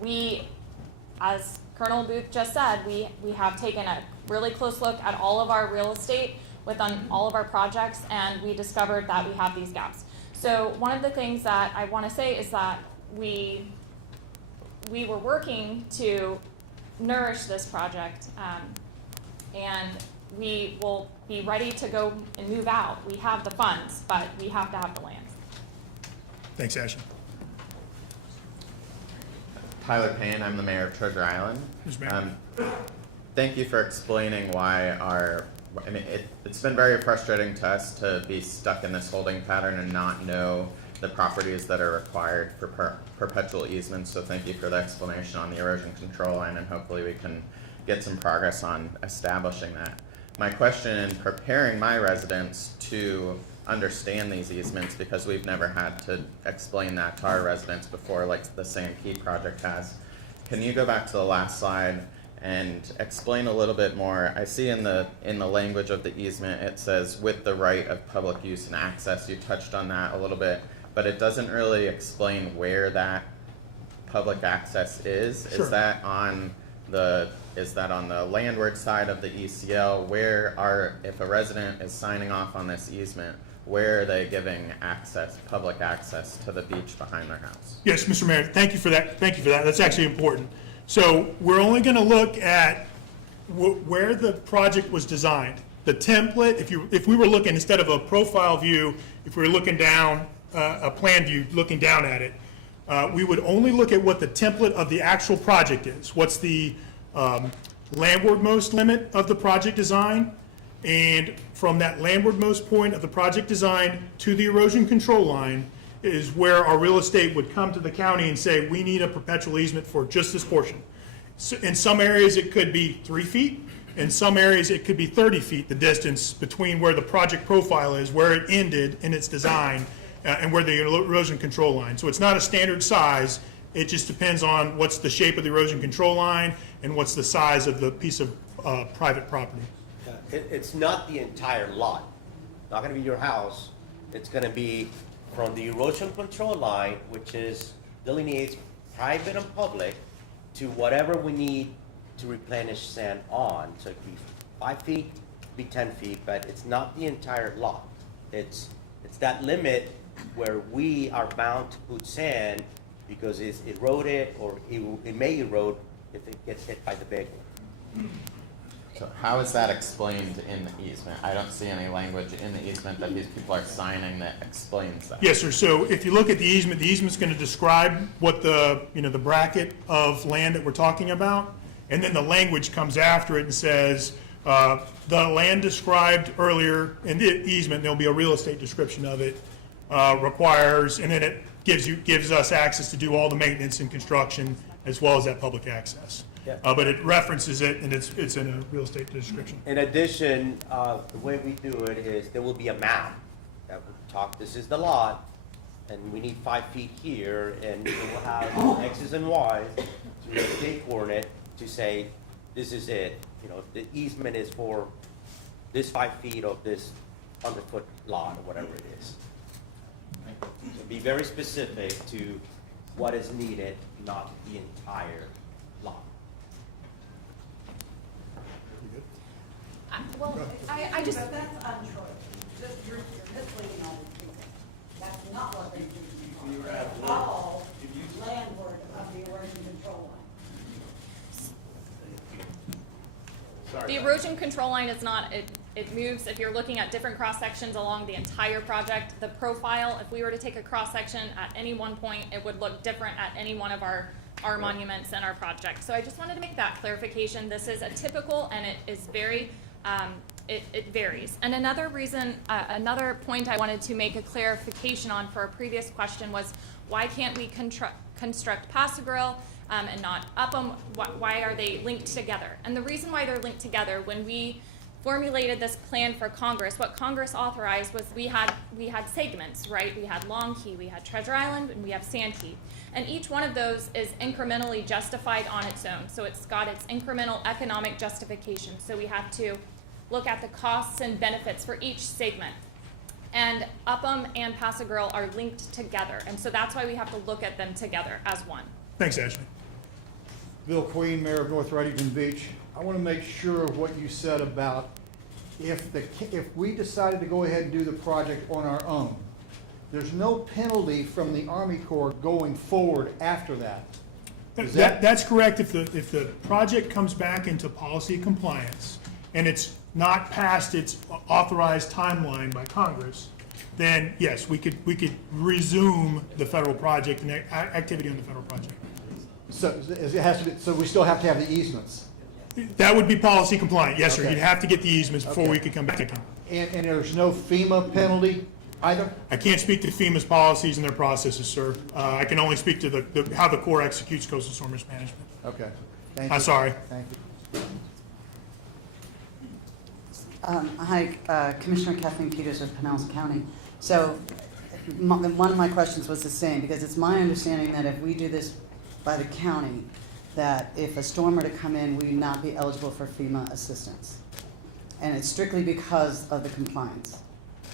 we, as Colonel Booth just said, we have taken a really close look at all of our real estate within all of our projects, and we discovered that we have these gaps. So one of the things that I want to say is that we were working to nourish this project, and we will be ready to go and move out. We have the funds, but we have to have the land. Thanks, Ashley. Tyler Payne, I'm the mayor of Treasure Island. Thank you for explaining why it's been very frustrating to us to be stuck in this holding pattern and not know the properties that are required for perpetual easements. So thank you for the explanation on the erosion control line, and hopefully we can get some progress on establishing that. My question in preparing my residents to understand these easements, because we've never had to explain that to our residents before, like the Sandkey project has. Can you go back to the last slide and explain a little bit more? I see in the language of the easement it says with the right of public use and access. You touched on that a little bit, but it doesn't really explain where that public access is. Sure. Is that on the landward side of the ECL? If a resident is signing off on this easement, where are they giving access, public access to the beach behind their house? Yes, Mr. Mayor, thank you for that. Thank you for that. That's actually important. So we're only going to look at where the project was designed. The template, if we were looking, instead of a profile view, if we were looking down, a plan view, looking down at it, we would only look at what the template of the actual project is. What's the landwardmost limit of the project design? And from that landwardmost point of the project design to the erosion control line is where our real estate would come to the county and say, we need a perpetual easement for just this portion. So in some areas it could be 3 feet. In some areas it could be 30 feet, the distance between where the project profile is, where it ended in its design, and where the erosion control line. So it's not a standard size. It just depends on what's the shape of the erosion control line and what's the size of the piece of private property. It's not the entire lot. Not going to be your house. It's going to be from the erosion control line, which delineates private and public, to whatever we need to replenish sand on. So it could be 5 feet, it could be 10 feet, but it's not the entire lot. It's that limit where we are bound to put sand because it's eroded, or it may erode if it gets hit by the big one. So how is that explained in the easement? I don't see any language in the easement that these people are signing that explains that. Yes, sir. So if you look at the easement's going to describe what the bracket of land that we're talking about, and then the language comes after it and says the land described earlier in the easement, there'll be a real estate description of it, requires, and then it gives us access to do all the maintenance and construction as well as that public access. Yeah. But it references it, and it's in a real estate description. In addition, the way we do it is there will be a map that will talk, this is the lot, and we need 5 feet here, and it will have X's and Y's to a state coordinate to say, this is it. You know, the easement is for this 5 feet of this 100-foot lot, or whatever it is. So be very specific to what is needed, not the entire lot. Well, I just, But that's untrue. You're misleading all these people. That's not what they do. They're all landward of the erosion control line. the erosion control line is not, it moves, if you're looking at different cross sections along the entire project, the profile, if we were to take a cross section at any one point, it would look different at any one of our monuments and our projects. So I just wanted to make that clarification. This is a typical, and it is very, it varies. And another reason, another point I wanted to make a clarification on for a previous question was, why can't we construct Pass-A-Grille and not Upham? Why are they linked together? And the reason why they're linked together, when we formulated this plan for Congress, what Congress authorized was we had segments, right? We had Long Key, we had Treasure Island, and we have Sandkey. And each one of those is incrementally justified on its own. So it's got its incremental economic justification. So we have to look at the costs and benefits for each segment. And Upham and Pass-A-Grille are linked together. And so that's why we have to look at them together as one. Thanks, Ashley. Bill Queen, Mayor of North Reddington Beach. I want to make sure of what you said about if we decided to go ahead and do the project on our own, there's no penalty from the Army Corps going forward after that. Is That's correct. If the project comes back into policy compliance and it's not past its authorized timeline by Congress, then yes, we could resume the federal project and activity on the federal project. So it has to be, so we still have to have the easements. That would be policy compliant, yes, sir. Okay. You'd have to get the easements before Okay. we could come back in. And there's no FEMA penalty either? I can't speak to FEMA's policies and their processes, sir. I can only speak to how the Corps executes coastal storm risk management. Okay. Thank you. I'm sorry. Thank you. Hi, Commissioner Kathleen Peters of Pinellas County. So one of my questions was the same, because it's my understanding that if we do this by the county, that if a storm were to come in, we would not be eligible for FEMA assistance. And it's strictly because of the compliance.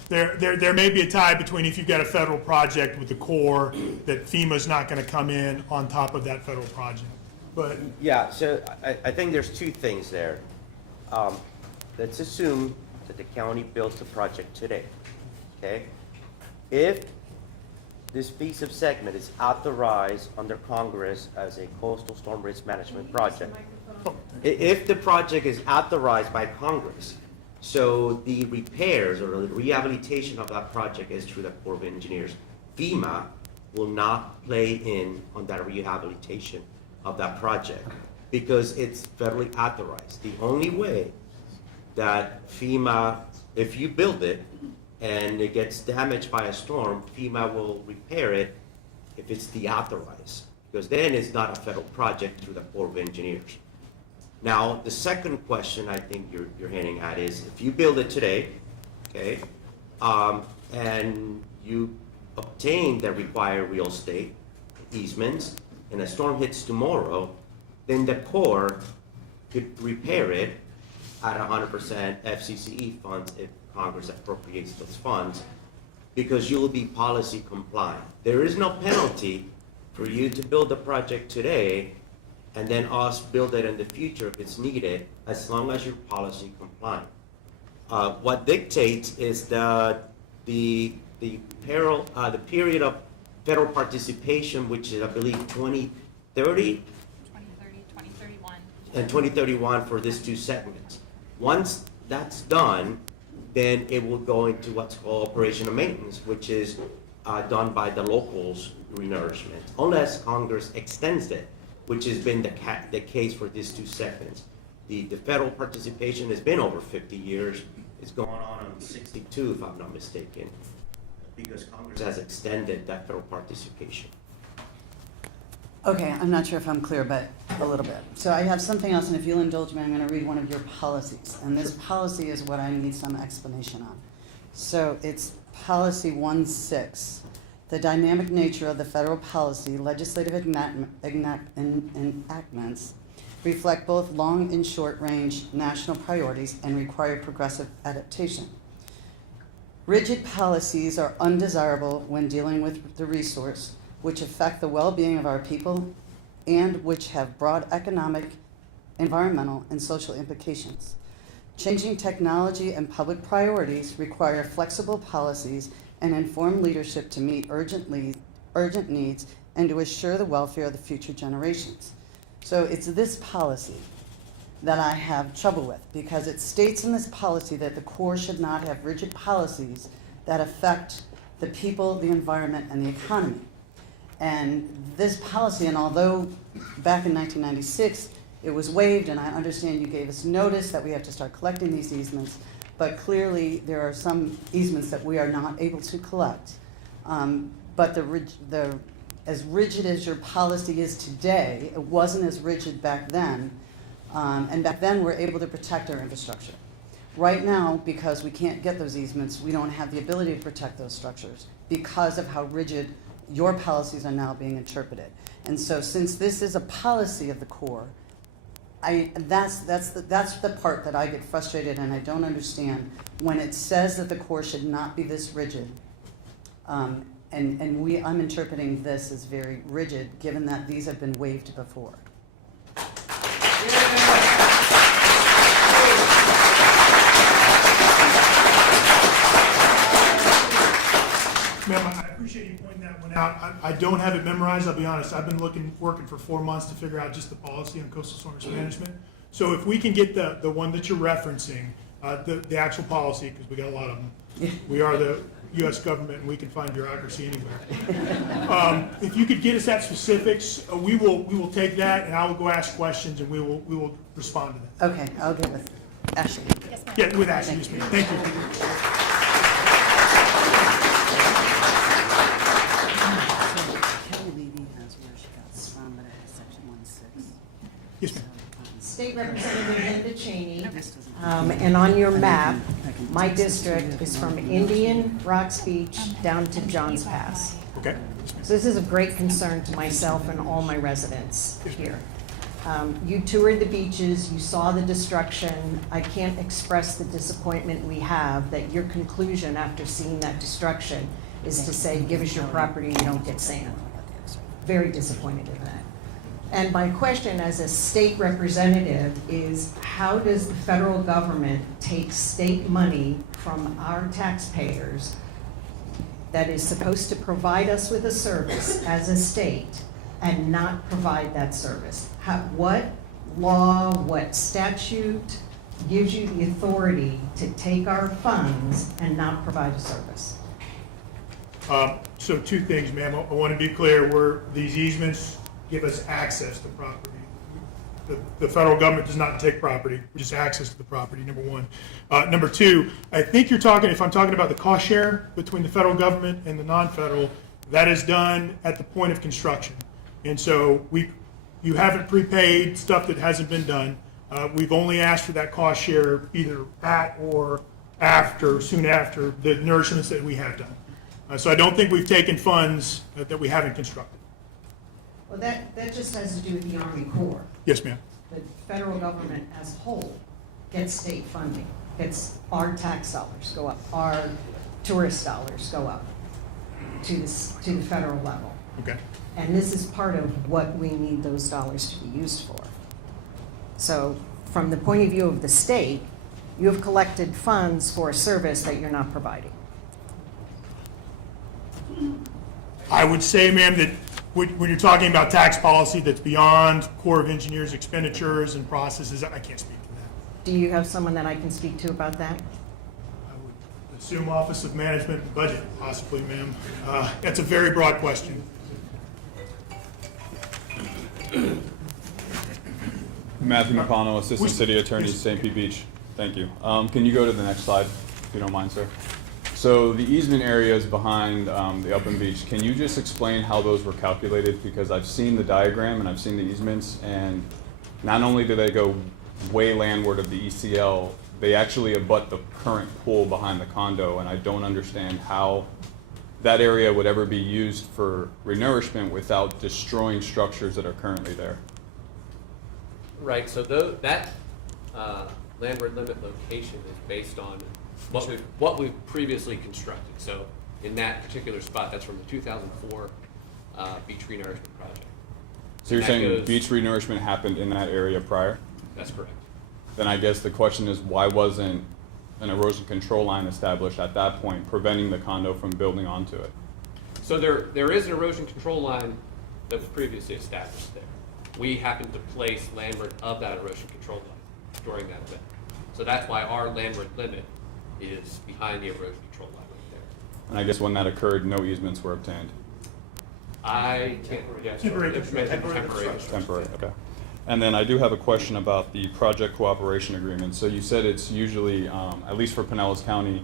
There may be a tie between if you've got a federal project with the Corps, that FEMA's not going to come in on top of that federal project. But Yeah, so I think there's two things there. Let's assume that the county builds the project today, okay? If this piece of segment is authorized under Congress as a coastal storm risk management project, if the project is authorized by Congress, so the repairs or the rehabilitation of that project is through the Corps of Engineers, FEMA will not play in on that rehabilitation of that project because it's federally authorized. The only way that FEMA, if you build it and it gets damaged by a storm, FEMA will repair it if it's deauthorized, because then it's not a federal project through the Corps of Engineers. Now, the second question I think you're hinting at is if you build it today, okay, and you obtain the required real estate easements, and a storm hits tomorrow, then the Corps could repair it at 100% FCCE funds if Congress appropriates those funds, because you'll be policy compliant. There is no penalty for you to build the project today and then us build it in the future if it's needed, as long as you're policy compliant. What dictates is the period of federal participation, which is I believe 2030 2030, 2031. and 2031 for these two segments. Once that's done, then it will go into what's called operational maintenance, which is done by the locals' renourishment, unless Congress extends it, which has been the case for these two segments. The federal participation has been over 50 years. It's going on 62, if I'm not mistaken, because Congress has extended that federal participation. Okay, I'm not sure if I'm clear, but a little bit. So I have something else, and if you'll indulge me, I'm going to read one of your policies. And this policy is what I need some explanation on. So it's policy 1.6. The dynamic nature of the federal policy, legislative enactments reflect both long and short range national priorities and require progressive adaptation. Rigid policies are undesirable when dealing with the resource, which affect the well-being of our people and which have broad economic, environmental, and social implications. Changing technology and public priorities require flexible policies and informed leadership to meet urgent needs and to assure the welfare of the future generations. So it's this policy that I have trouble with, because it states in this policy that the Corps should not have rigid policies that affect the people, the environment, and the economy. And this policy, and although back in 1996 it was waived, and I understand you gave us notice that we have to start collecting these easements, but clearly there are some easements that we are not able to collect. But as rigid as your policy is today, it wasn't as rigid back then. And back then we're able to protect our infrastructure. Right now, because we can't get those easements, we don't have the ability to protect those structures because of how rigid your policies are now being interpreted. And so since this is a policy of the Corps, that's the part that I get frustrated and I don't understand when it says that the Corps should not be this rigid. And I'm interpreting this as very rigid, given that these have been waived before. Ma'am, I appreciate you pointing that one out. I don't have it memorized, I'll be honest. I've been working for 4 months to figure out just the policy on coastal storm risk management. So if we can get the one that you're referencing, the actual policy, because we got a lot of them. We are the U.S. government and we can find bureaucracy anywhere. If you could get us that specifics, we will take that and I will go ask questions and we will respond to that. Okay, I'll get with Ashley. Yes, ma'am. Yeah, with Ashley, yes, ma'am. Thank you. Kelly Levy has where she got some, but it has section 1.6. Yes, ma'am. State Representative Linda Cheney, and on your map, my district is from Indian Rocks Beach down to Johns Pass. Okay. So this is of great concern to myself and all my residents here. You toured the beaches, you saw the destruction. I can't express the disappointment we have that your conclusion after seeing that destruction is to say, give us your property, you don't get sand. Very disappointed in that. And my question as a state representative is, how does the federal government take state money from our taxpayers that is supposed to provide us with a service as a state and not provide that service? What law, what statute gives you the authority to take our funds and not provide a service? So 2 things, ma'am. I want to be clear, these easements give us access to property. The federal government does not take property, just access to the property, number 1. Number 2, I think if I'm talking about the cost share between the federal government and the non-federal, that is done at the point of construction. And so you haven't prepaid stuff that hasn't been done. We've only asked for that cost share either at or after, soon after, the nourishments that we have done. So I don't think we've taken funds that we haven't constructed. Well, that just has to do with the Army Corps. Yes, ma'am. The federal government as a whole gets state funding, gets our tax dollars go up, our tourist dollars go up to the federal level. Okay. And this is part of what we need those dollars to be used for. So from the point of view of the state, you have collected funds for a service that you're not providing. I would say, ma'am, that when you're talking about tax policy that's beyond Corps of Engineers expenditures and processes, I can't speak to that. Do you have someone that I can speak to about that? I would assume Office of Management and Budget, possibly, ma'am. That's a very broad question. Matthew McConnell, Assistant City Attorney, St. Pete Beach. Thank you. Can you go to the next slide, if you don't mind, sir? So the easement areas behind the Upland Beach, can you just explain how those were calculated? Because I've seen the diagram and I've seen the easements, and not only do they go way landward of the ECL, they actually abut the current pool behind the condo, and I don't understand how that area would ever be used for renourishment without destroying structures that are currently there. Right, so that landward limit location is based on what we've previously constructed. So in that particular spot, that's from the 2004 beach renourishment project. So you're That saying goes- beach renourishment happened in that area prior? That's correct. Then I guess the question is, why wasn't an erosion control line established at that point, preventing the condo from building onto it? So there is an erosion control line that was previously established there. We happened to place landward of that erosion control line during that event. So that's why our landward limit is behind the erosion control line right there. And I guess when that occurred, no easements were obtained. I can't, yes, Temporary temporary. Temporary, okay. And then I do have a question about the project cooperation agreement. So you said it's usually, at least for Pinellas County,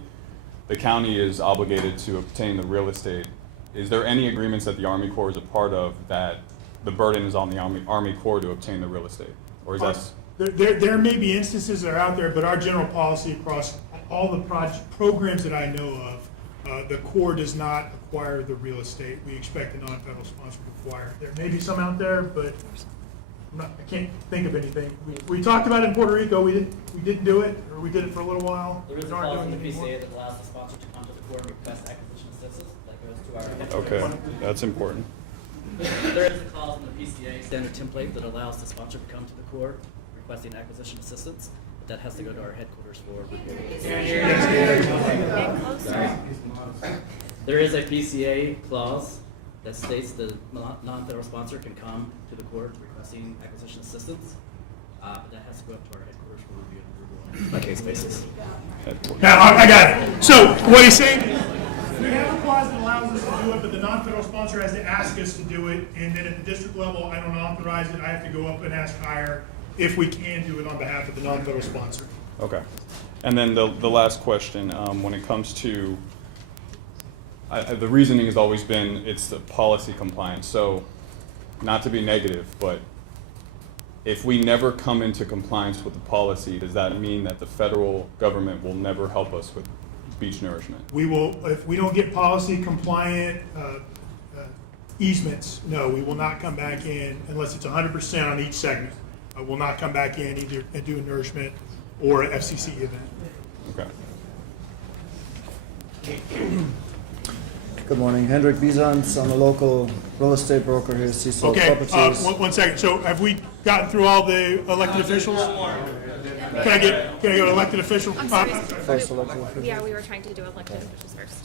the county is obligated to obtain the real estate. Is there any agreements that the Army Corps is a part of that the burden is on the Army Corps to obtain the real estate? Or is that? There may be instances that are out there, but our general policy across all the programs that I know of, the Corps does not acquire the real estate. We expect the non-federal sponsor to acquire it. There may be some out there, but I can't think of anything. We talked about it in Puerto Rico. We didn't do it, or we did it for a little while. There is a We aren't clause in doing the it anymore. PCA that allows the sponsor to come to the court and request acquisition assistance that goes to Okay, that's important. There is a clause in the PCA standard template that allows the sponsor to come to the court requesting acquisition assistance, but that has to go to our headquarters for review. There is a PCA clause that states the non-federal sponsor can come to the court requesting acquisition assistance, but that has to go up to our headquarters for review and approval on a case basis. Now, I got it. So what he's saying is, we have a clause that allows us to do it, but the non-federal sponsor has to ask us to do it, and then at the district level, I don't authorize it, I have to go up and ask higher if we can do it on behalf of the non-federal sponsor. Okay. And then the last question, when it comes to, the reasoning has always been it's the policy compliance. So, not to be negative, but if we never come into compliance with the policy, does that mean that the federal government will never help us with beach nourishment? We will, if we don't get policy compliant easements, no, we will not come back in unless it's 100% on each segment. We'll not come back in either and do a nourishment or an FCC event. Okay. Good morning, Hendrik Bizans. I'm a local real estate broker here at Cecil Okay, Properties. one second. So have we gotten through all the elected officials? Can I go to elected official? I'm sorry. First elected official. Yeah, we were trying to do elected officials first.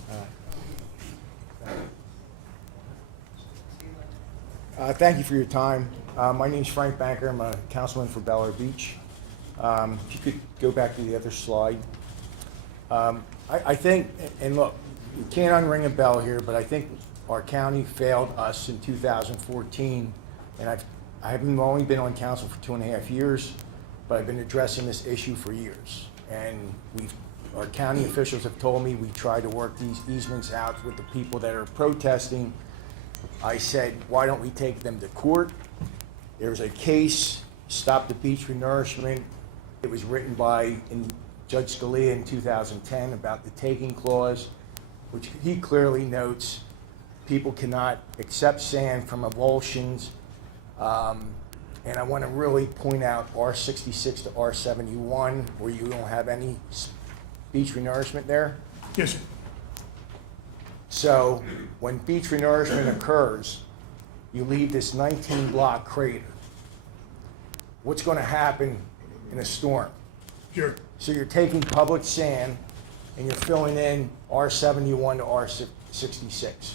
Thank you for your time. My name's Frank Banker. I'm a councilman for Bel Air Beach. If you could go back to the other slide. I think, and look, we can't unring a bell here, but I think our county failed us in 2014. And I haven't only been on council for 2.5 years, but I've been addressing this issue for years. And our county officials have told me we tried to work these easements out with the people that are protesting. I said, why don't we take them to court? There's a case, Stop the Beach Renourishment. It was written by Judge Scalia in 2010 about the taking clause, which he clearly notes people cannot accept sand from emulsions. And I want to really point out R66 to R71, where you don't have any beach renourishment there. Yes, sir. So when beach renourishment occurs, you leave this 19-block crater. What's going to happen in a storm? Sure. So you're taking public sand and you're filling in R71 to R66.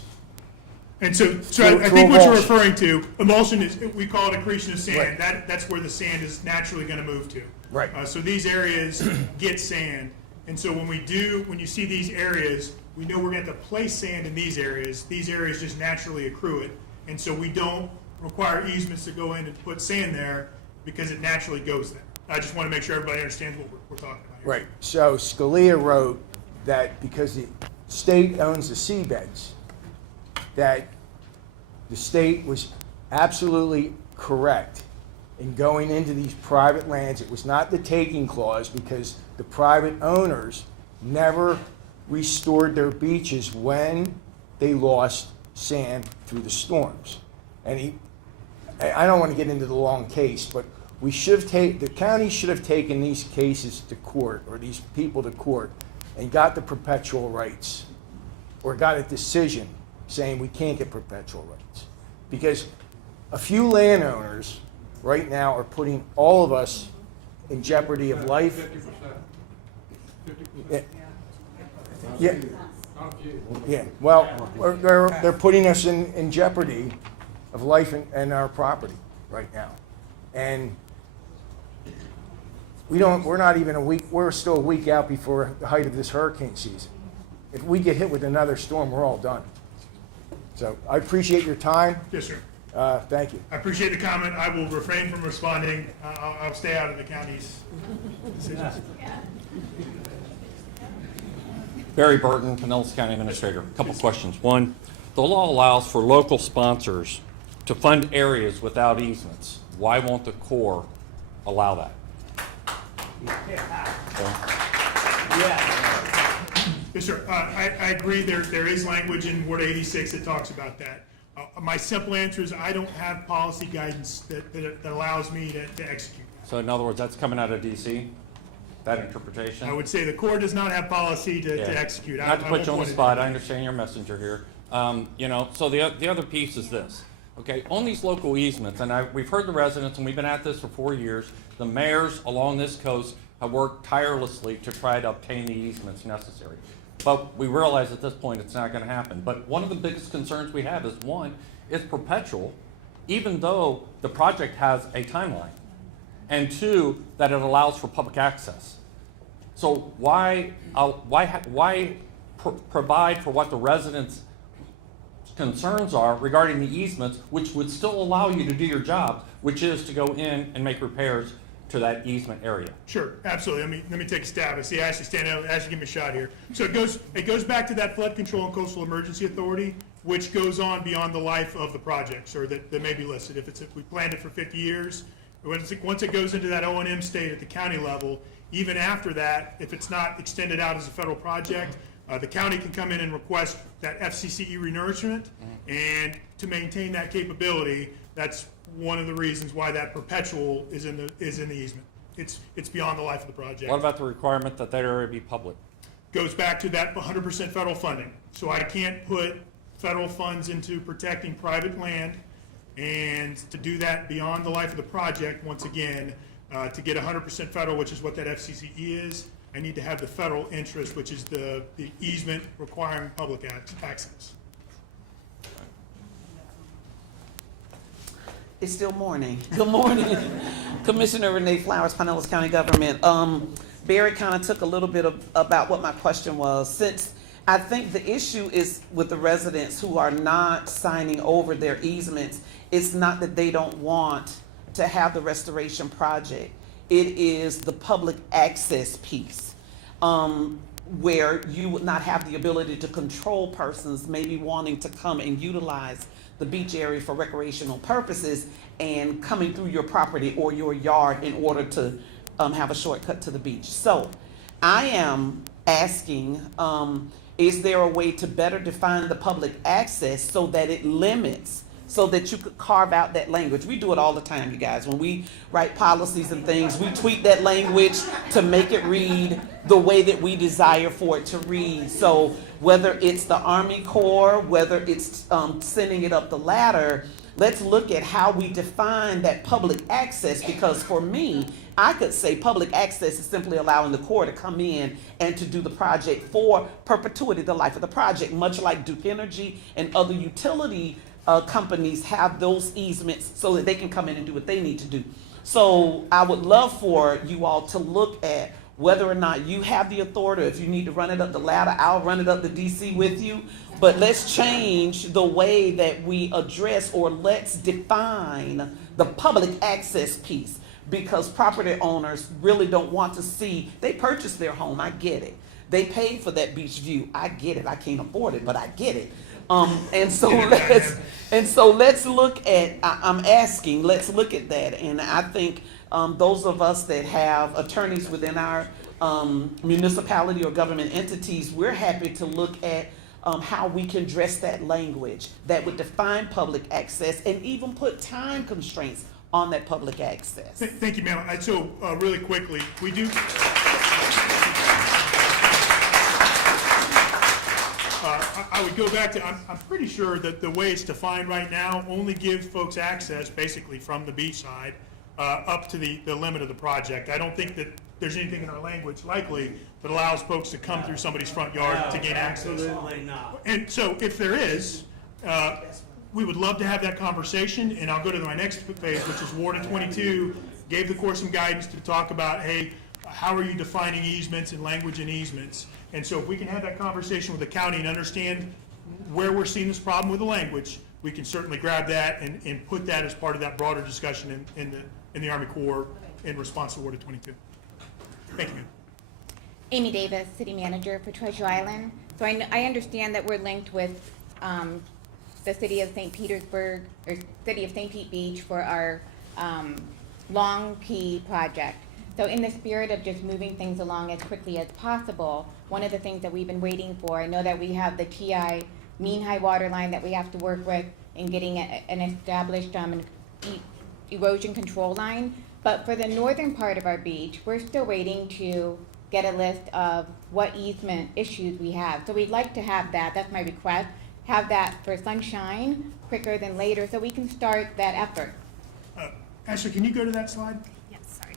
And so I Through think what you're emulsion. referring to, emulsion is, we call it accretion of sand. Right. That's where the sand is naturally going to move to. Right. So these areas get sand. And so when you see these areas, we know we're going to have to place sand in these areas. These areas just naturally accrue it. And so we don't require easements to go in and put sand there because it naturally goes there. I just want to make sure everybody understands what we're talking about here. Right. So Scalia wrote that because the state owns the seabeds, that the state was absolutely correct in going into these private lands. It was not the taking clause because the private owners never restored their beaches when they lost sand through the storms. And I don't want to get into the long case, but the county should have taken these cases to court, or these people to court, and got the perpetual rights, or got a decision saying we can't get perpetual rights. Because a few landowners right now are putting all of us in jeopardy of life. 50%. Yeah. Yeah. Well, they're putting us in jeopardy of life and our property right now. And we're not even a week, we're still a week out before the height of this hurricane season. If we get hit with another storm, we're all done. So I appreciate your time. Yes, sir. Thank you. I appreciate the comment. I will refrain from responding. I'll stay out of the county's decisions. Barry Burton, Pinellas County Administrator. A couple questions. One, the law allows for local sponsors to fund areas without easements. Why won't the Corps allow that? Yes, sir. I agree. There is language in Ward 86 that talks about that. My simple answer is I don't have policy guidance that allows me to execute. So in other words, that's coming out of DC, that interpretation? I would say the Corps does not have policy to execute. Not to put you on the spot, I understand you're a messenger here. So the other piece is this. Okay, on these local easements, and we've heard the residents, and we've been at this for 4 years. The mayors along this coast have worked tirelessly to try to obtain the easements necessary. But we realize at this point it's not going to happen. But one of the biggest concerns we have is, one, it's perpetual, even though the project has a timeline. And two, that it allows for public access. So why provide for what the residents' concerns are regarding the easements, which would still allow you to do your job, which is to go in and make repairs to that easement area? Sure, absolutely. Let me take a stab. I see Ashley standing up. Ashley, give me a shot here. So it goes back to that Flood Control and Coastal Emergency Authority, which goes on beyond the life of the projects, or that may be listed. If we planned it for 50 years, once it goes into that O&M state at the county level, even after that, if it's not extended out as a federal project, the county can come in and request that FCCE renourishment, and to maintain that capability, that's one of the reasons why that perpetual is in the easement. It's beyond the life of the project. What about the requirement that that area be public? Goes back to that 100% federal funding. So I can't put federal funds into protecting private land, and to do that beyond the life of the project, once again, to get 100% federal, which is what that FCCE is, I need to have the federal interest, which is the easement requiring public access. It's still morning. Good morning. Commissioner Renee Flowers, Pinellas County Government. Barry kind of took a little bit about what my question was. Since I think the issue is with the residents who are not signing over their easements, it's not that they don't want to have the restoration project. It is the public access piece, where you would not have the ability to control persons maybe wanting to come and utilize the beach area for recreational purposes and coming through your property or your yard in order to have a shortcut to the beach. So I am asking, is there a way to better define the public access so that it limits, so that you could carve out that language? We do it all the time, you guys. When we write policies and things, we tweak that language to make it read the way that we desire for it to read. So whether it's the Army Corps, whether it's sending it up the ladder, let's look at how we define that public access, because for me, I could say public access is simply allowing the Corps to come in and to do the project for perpetuity, the life of the project, much like Duke Energy and other utility companies have those easements so that they can come in and do what they need to do. So I would love for you all to look at whether or not you have the authority. If you need to run it up the ladder, I'll run it up the DC with you. But let's change the way that we address, or let's define the public access piece, because property owners really don't want to see, they purchased their home, I get it. They paid for that beach view, I get it. I can't afford it, but I get it. And so let's look at, I'm asking, let's look at that. And I think those of us that have attorneys within our municipality or government entities, we're happy to look at how we can dress that language that would define public access and even put time constraints on that public access. Thank you, ma'am. So really quickly, we do. I would go back to, I'm pretty sure that the way it's defined right now only gives folks access basically from the beach side up to the limit of the project. I don't think that there's anything in our language likely that allows folks to come through somebody's front yard to gain access. Absolutely not. And so if there is, we would love to have that conversation, and I'll go to my next phase, which is Ward 22, gave the Corps some guidance to talk about, hey, how are you defining easements and language in easements? And so if we can have that conversation with the county and understand where we're seeing this problem with the language, we can certainly grab that and put that as part of that broader discussion in the Army Corps in response to Ward 22. Thank you, ma'am. Amy Davis, City Manager for Treasure Island. So I understand that we're linked with the City of St. Petersburg, or City of St. Pete Beach for our Long Key project. So in the spirit of just moving things along as quickly as possible, one of the things that we've been waiting for, I know that we have the TI mean high water line that we have to work with in getting an established erosion control line. But for the northern part of our beach, we're still waiting to get a list of what easement issues we have. So we'd like to have that, that's my request, have that for sunshine quicker than later, so we can start that effort. Ashley, can you go to that slide? Yes, sorry.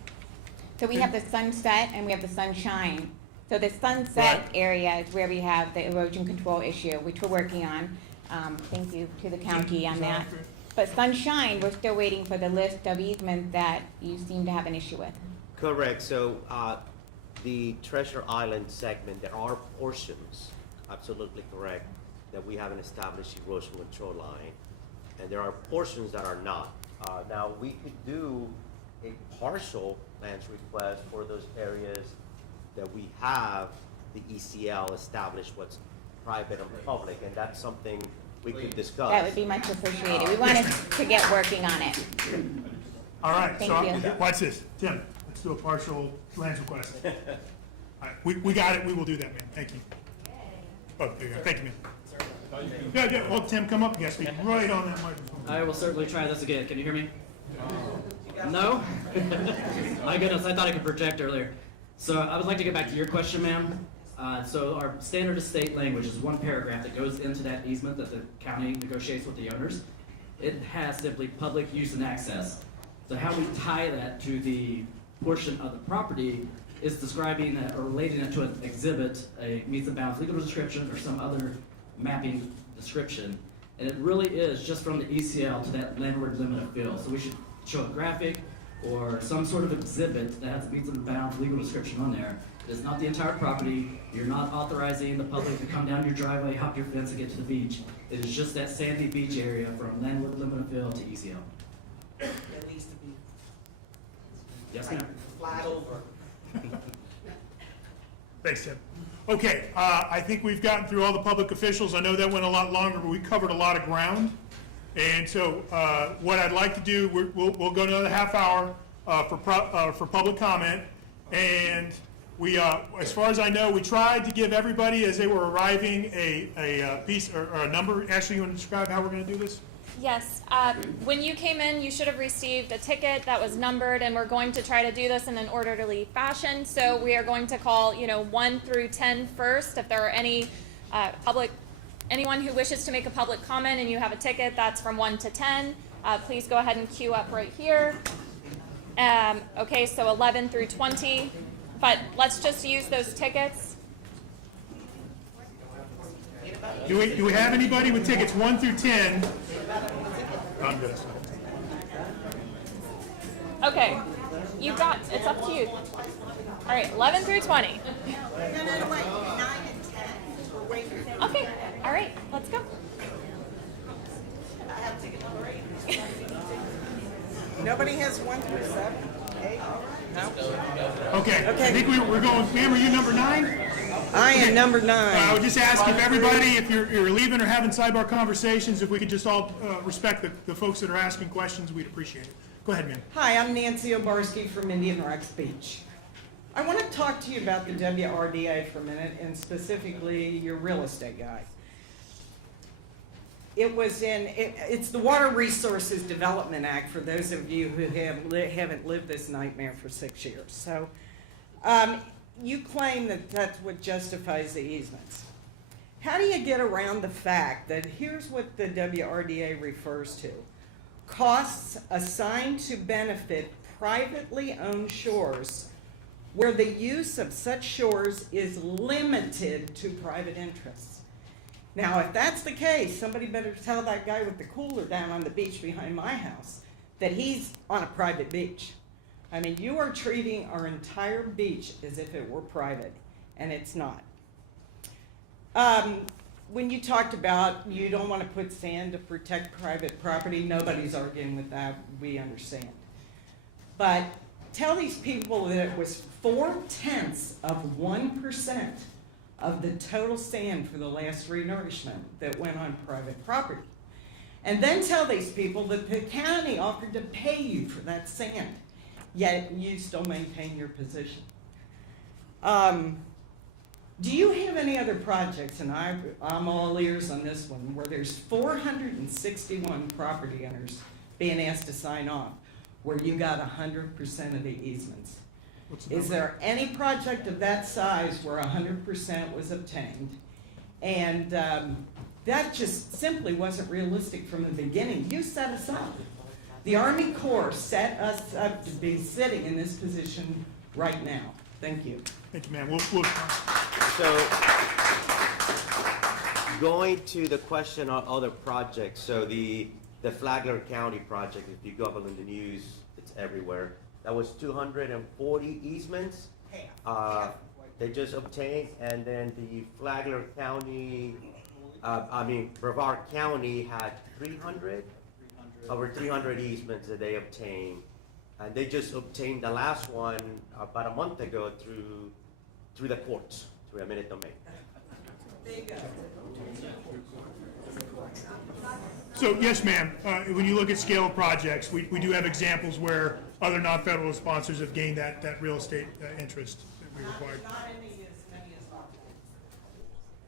So we have the sunset and we have the sunshine. So the sunset Right. area is where we have the erosion control issue, which we're working on. Thank you to the county on that. But sunshine, we're still waiting for the list of easements that you seem to have an issue with. Correct, so, the Treasure Island segment, there are portions, absolutely correct, that we have an established erosion control line, and there are portions that are not. Now, we could do a partial lands request for those areas that we have the ECL established what's private and public, and that's something we could discuss. That would be much appreciated. We wanted to get working on it. All right, Thank so you. watch this. Tim, let's do a partial lands request. All right, we got it. We will do that, man. Thank you. Oh, there you go. Thank you, man. Yeah. Well, Tim, come up. You got to speak right on that microphone. I will certainly try this again. Can you hear me? No? My goodness, I thought I could project earlier. So I would like to get back to your question, ma'am. So our standard estate language is one paragraph that goes into that easement that the county negotiates with the owners. It has simply public use and access. So how we tie that to the portion of the property is describing or relating it to an exhibit, a meets and bounds legal description or some other mapping description. And it really is just from the ECL to that landward limit of field. So we should show a graphic or some sort of exhibit that has a meets and bounds legal description on there. It's not the entire property. You're not authorizing the public to come down your driveway, hop your fence, and get to the beach. It is just that sandy beach area from landward limit of field to ECL. It needs to be Yes, ma'am. flat over. Thanks, Tim. Okay, I think we've gotten through all the public officials. I know that went a lot longer, but we covered a lot of ground. And so what I'd like to do, we'll go another half hour for public comment. And we, as far as I know, we tried to give everybody, as they were arriving, a piece or a number. Ashley, you want to describe how we're going to do this? Yes, when you came in, you should have received a ticket that was numbered, and we're going to try to do this in an orderly fashion. So we are going to call, 1 through 10 first. If there are any anyone who wishes to make a public comment and you have a ticket, that's from 1 to 10. Please go ahead and queue up right here. Okay, so 11 through 20, but let's just use those tickets. Do we have anybody with tickets 1 through 10? I'm good. Okay, it's up to you. All right, 11 through 20. Okay, all right, let's go. I have ticket number 8. Nobody has 1 through 7? 8? No? Okay, I think we're going, ma'am, are you number 9? I am number 9. I would just ask if everybody, if you're leaving or having sidebar conversations, if we could just all respect the folks that are asking questions, we'd appreciate it. Go ahead, ma'am. Hi, I'm Nancy Obarski from Indian Rocks Beach. I want to talk to you about the WRDA for a minute, and specifically your real estate guy. It's the Water Resources Development Act, for those of you who haven't lived this nightmare for 6 years. So, you claim that that's what justifies the easements. How do you get around the fact that here's what the WRDA refers to: costs assigned to benefit privately owned shores where the use of such shores is limited to private interests. Now, if that's the case, somebody better tell that guy with the cooler down on the beach behind my house that he's on a private beach. I mean, you are treating our entire beach as if it were private, and it's not. When you talked about you don't want to put sand to protect private property, nobody's arguing with that, we understand. But tell these people that it was 0.4% of the total sand for the last renourishment that went on private property. And then tell these people that the county offered to pay you for that sand, yet you still maintain your position. Do you have any other projects, and I'm all ears on this one, where there's 461 property owners being asked to sign off, where you got 100% of the easements? Is there any project of that size where 100% was obtained, and That just simply wasn't realistic from the beginning. You set us up. The Army Corps set us up to be sitting in this position right now. Thank you. Thank you, ma'am. So, going to the question on other projects, so the Flagler County project, if you go up on the news, it's everywhere. That was 240 easements. They just obtained, and then the Flagler County, Brevard County had 300, over 300 easements that they obtained. And they just obtained the last one about a month ago through the courts, through eminent domain. So, yes, ma'am, when you look at scale of projects, we do have examples where other non-federal sponsors have gained that real estate interest that we required. Not any as many as our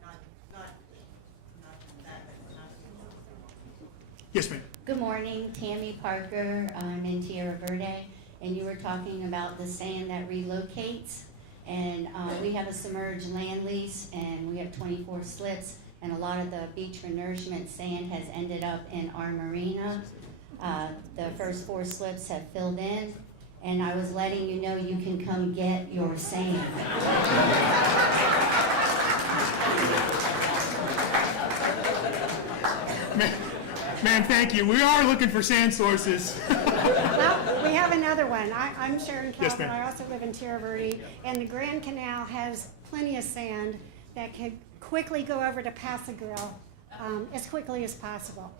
not that. Yes, ma'am. Good morning, Tammy Parker. I'm in Tierra Verde, and you were talking about the sand that relocates. And we have a submerged land lease, and we have 24 slips, and a lot of the beach renourishment sand has ended up in our marina. The first 4 slips have filled in, and I was letting you know you can come get your sand. Ma'am, thank you. We are looking for sand sources. Well, we have another one. I'm Sharon Yes, Calvin. ma'am. I also live in Tierra Verde, and the Grand Canal has plenty of sand that could quickly go over to Paso Grill as quickly as possible.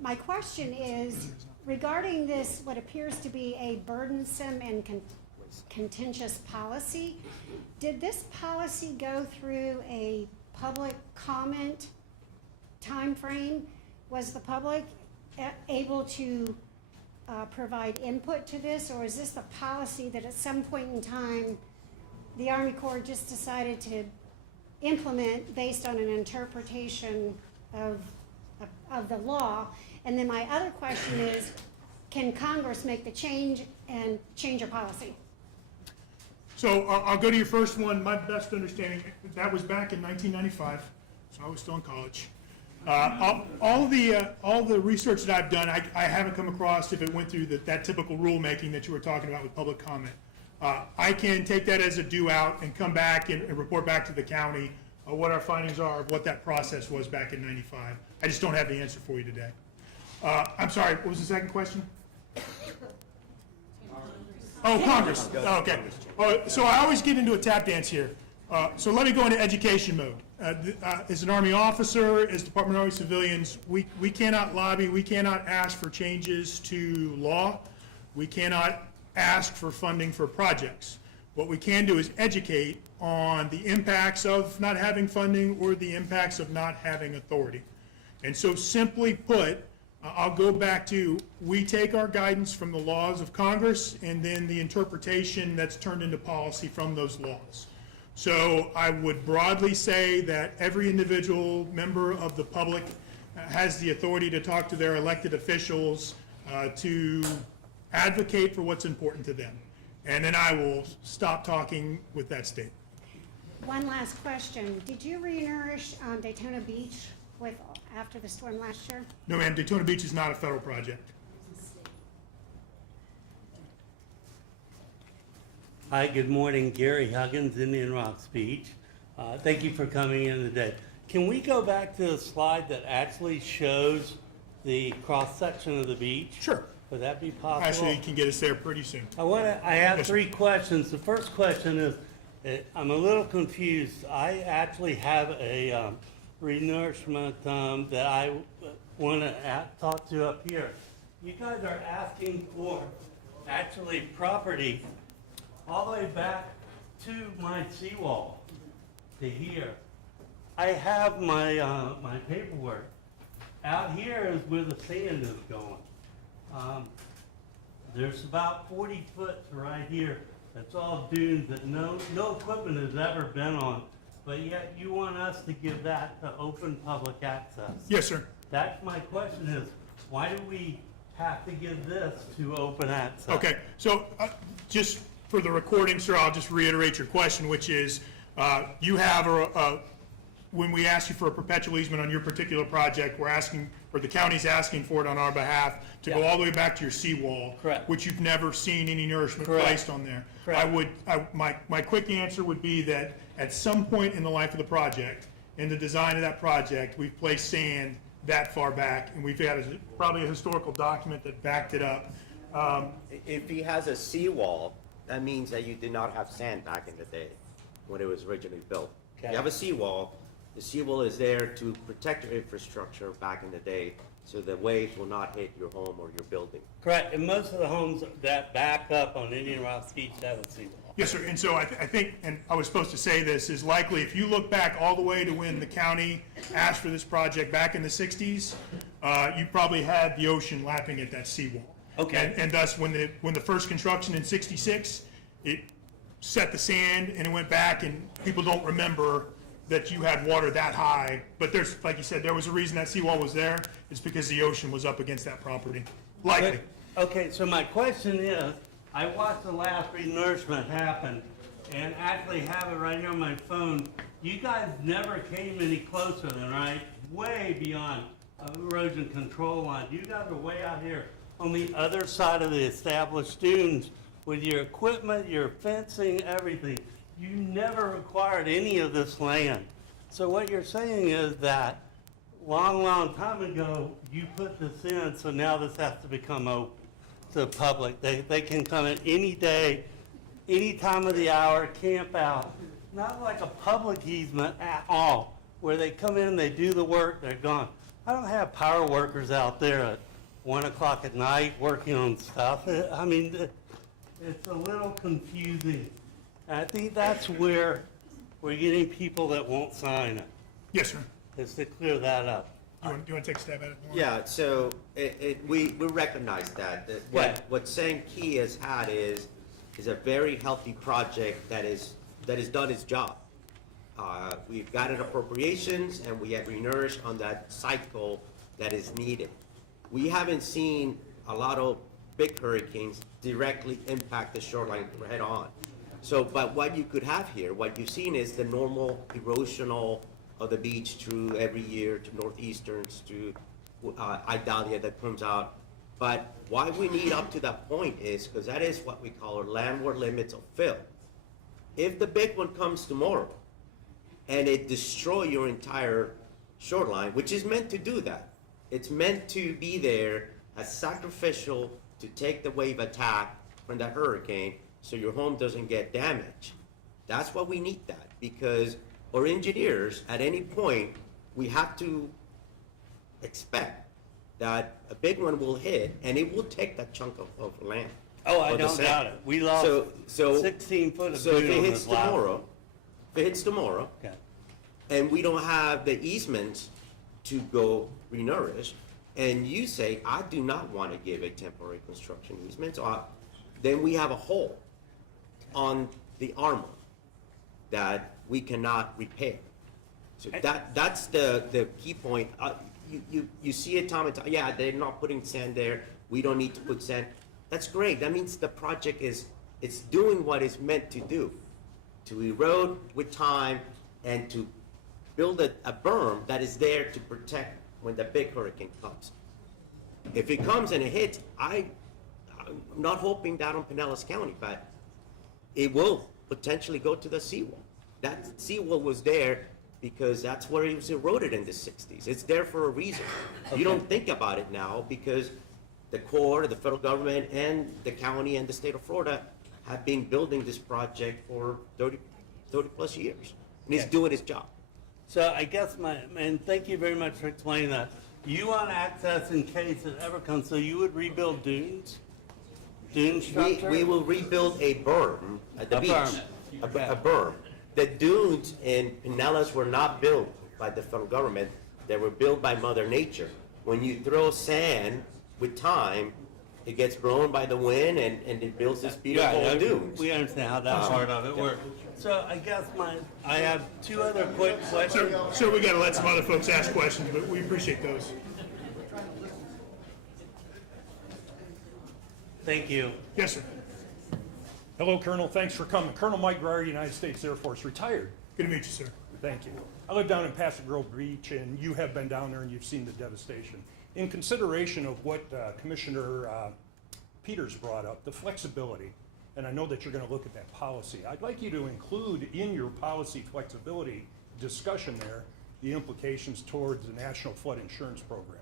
My question is regarding this, what appears to be a burdensome and contentious policy. Did this policy go through a public comment timeframe? Was the public able to provide input to this, or is this the policy that at some point in time the Army Corps just decided to implement based on an interpretation of the law? And then my other question is, can Congress make the change and change your policy? So I'll go to your first one. My best understanding, that was back in 1995, so I was still in college. All the research that I've done, I haven't come across if it went through that typical rulemaking that you were talking about with public comment. I can take that as a due out and come back and report back to the county what our findings are of what that process was back in '95. I just don't have the answer for you today. I'm sorry, what was the second question? Oh, Congress. Oh, okay. So I always get into a tap dance here. So let me go into education mode. As an Army officer, as Department of Army civilians, we cannot lobby, we cannot ask for changes to law, we cannot ask for funding for projects. What we can do is educate on the impacts of not having funding or the impacts of not having authority. And so simply put, I'll go back to, we take our guidance from the laws of Congress and then the interpretation that's turned into policy from those laws. So I would broadly say that every individual member of the public has the authority to talk to their elected officials to advocate for what's important to them. And then I will stop talking with that statement. One last question. Did you renourish Daytona Beach after the storm last year? No, ma'am, Daytona Beach is not a federal project. Hi, good morning. Gary Huggins, Indian Rocks Beach. Thank you for coming in today. Can we go back to the slide that actually shows the cross-section of the beach? Sure. Would that be possible? Actually, you can get us there pretty soon. I have 3 questions. The first question is, I'm a little confused. I actually have a renourishment that I want to talk to up here. You guys are asking for actually property all the way back to my seawall, to here. I have my my paperwork. Out here is where the sand is going. There's about 40 foot right here. That's all dunes that no equipment has ever been on, but yet you want us to give that to open public access. Yes, sir. That's my question is, why do we have to give this to open access? Okay, so just for the recording, sir, I'll just reiterate your question, which is you have when we ask you for a perpetual easement on your particular project, we're asking, or the county's asking for it on our behalf to go Yeah. all the way back to your seawall. Correct. Which you've never seen any nourishment Correct. placed on there. Correct. My quick answer would be that at some point in the life of the project, in the design of that project, we've placed sand that far back, and we've had probably a historical document that backed it up. If he has a seawall, that means that you did not have sand back in the day when it was originally built. If Okay. you have a seawall, the seawall is there to protect your infrastructure back in the day, so the waves will not hit your home or your building. Correct, and most of the homes that back up on Indian Rock Beach have a seawall. Yes, sir, and so I think, and I was supposed to say this, is likely, if you look back all the way to when the county asked for this project back in the 60s, you probably had the ocean lapping at that seawall. Okay. And thus, when the first construction in 66, it set the sand and it went back, and people don't remember that you had water that high. But there's, like you said, there was a reason that seawall was there. It's because the ocean was up against that property, likely. Okay, so my question is, I watched the last renourishment happen, and actually have it right here on my phone. You guys never came any closer than, right? Way beyond erosion control line. You guys are way out here on the other side of the established dunes with your equipment, your fencing, everything. You never required any of this land. So what you're saying is that long time ago, you put this in, so now this has to become open to the public. They can come in any day, any time of the hour, camp out. Not like a public easement at all, where they come in, they do the work, they're gone. I don't have power workers out there at 1 o'clock at night working on stuff. I mean, it's a little confusing. I think that's where we're getting people that won't sign it. Yes, sir. Is to clear that up. Do you want to take a stab at it? Lauren? Yeah, so we recognize that. What San Key has had is a very healthy project that has done its job. We've gotten appropriations and we have renourished on that cycle that is needed. We haven't seen a lot of big hurricanes directly impact the shoreline head on. So, but what you could have here, what you've seen is the normal erosional of the beach through every year to northeasterns to Idalia that comes out. But why we need up to that point is because that is what we call our landward limits of fill. If the big one comes tomorrow and it destroy your entire shoreline, which is meant to do that, it's meant to be there as sacrificial to take the wave attack from that hurricane so your home doesn't get damaged. That's why we need that, because our engineers, at any point, we have to expect that a big one will hit and it will take that chunk of land. Oh, I or the don't sand. doubt it. We lost 16 foot of So if dune it on hits this last one. tomorrow, Okay. and we don't have the easements to go renourish, and you say, I do not want to give a temporary construction easement, then we have a hole on the armor that we cannot repair. So that's the key point. You see it time and time, yeah, they're not putting sand there, we don't need to put sand. That's great, that means the project it's doing what it's meant to do, to erode with time and to build a berm that is there to protect when the big hurricane comes. If it comes and it hits, I'm not hoping that on Pinellas County, but it will potentially go to the seawall. That seawall was there because that's where it was eroded in the 60s. It's there for a reason. You don't think about it now because the Corps, the federal government, and the county and the state of Florida have been building this project for 30 plus years. And it's doing its job. So I guess and thank you very much for explaining that. You want access in case it ever comes, so you would rebuild dunes? Dune structure? We will rebuild a berm at the beach. A berm. The dunes in Pinellas were not built by the federal government. They were built by Mother Nature. When you throw sand with time, it gets blown by the wind and it builds this beautiful dunes. We understand how that part of it works. So I guess I have two other quick questions. Sir, we got to let some other folks ask questions, but we appreciate those. Thank you. Yes, sir. Hello, Colonel. Thanks for coming. Colonel Mike Greyer, United States Air Force, retired. Good to meet you, sir. Thank you. I live down in Paso Grove Beach, and you have been down there and you've seen the devastation. In consideration of what Commissioner Peters brought up, the flexibility, and I know that you're going to look at that policy, I'd like you to include in your policy flexibility discussion there the implications towards the National Flood Insurance Program.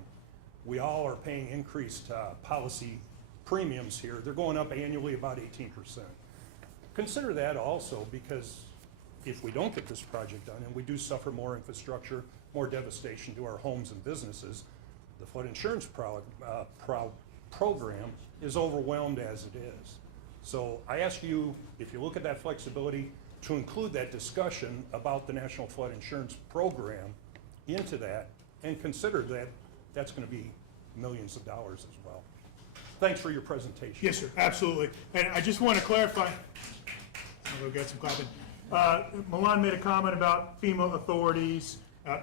We all are paying increased policy premiums here. They're going up annually about 18%. Consider that also, because if we don't get this project done and we do suffer more infrastructure, more devastation to our homes and businesses, the flood insurance program is overwhelmed as it is. So I ask you, if you look at that flexibility, to include that discussion about the National Flood Insurance Program into that, and consider that that's going to be millions of dollars as well. Thanks for your presentation. Yes, sir, absolutely. And I just want to clarify, I'll go get some clapping. Milan made a comment about FEMA authorities.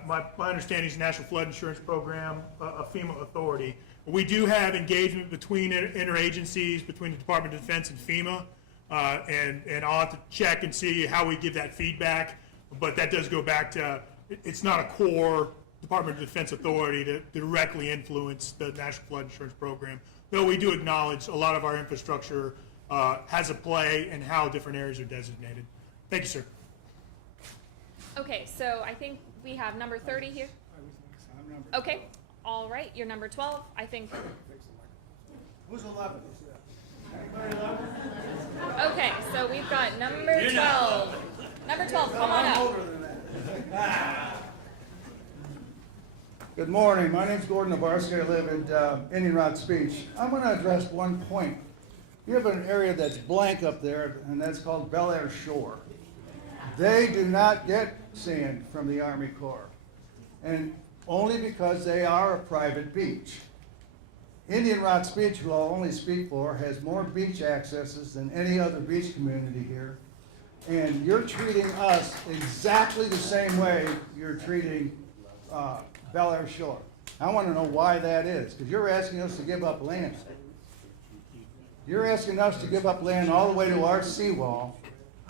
My understanding is National Flood Insurance Program, a FEMA authority. We do have engagement between interagencies, between the Department of Defense and FEMA, and I'll have to check and see how we give that feedback. But that does go back to, it's not a core Department of Defense authority to directly influence the National Flood Insurance Program, though we do acknowledge a lot of our infrastructure has a play in how different areas are designated. Thank you, sir. Okay, so I think we have number 30 here. Okay, all right, you're number 12, I think. Who's 11? Okay, so we've got number 12. Number 12, come on up. Good morning. My name's Gordon Navarski. I live in Indian Rocks Beach. I'm going to address one point. You have an area that's blank up there, and that's called Bel Air Shore. They do not get sand from the Army Corps, and only because they are a private beach. Indian Rocks Beach, who I'll only speak for, has more beach accesses than any other beach community here. And you're treating us exactly the same way you're treating Bel Air Shore. I want to know why that is, because you're asking us to give up land. You're asking us to give up land all the way to our seawall,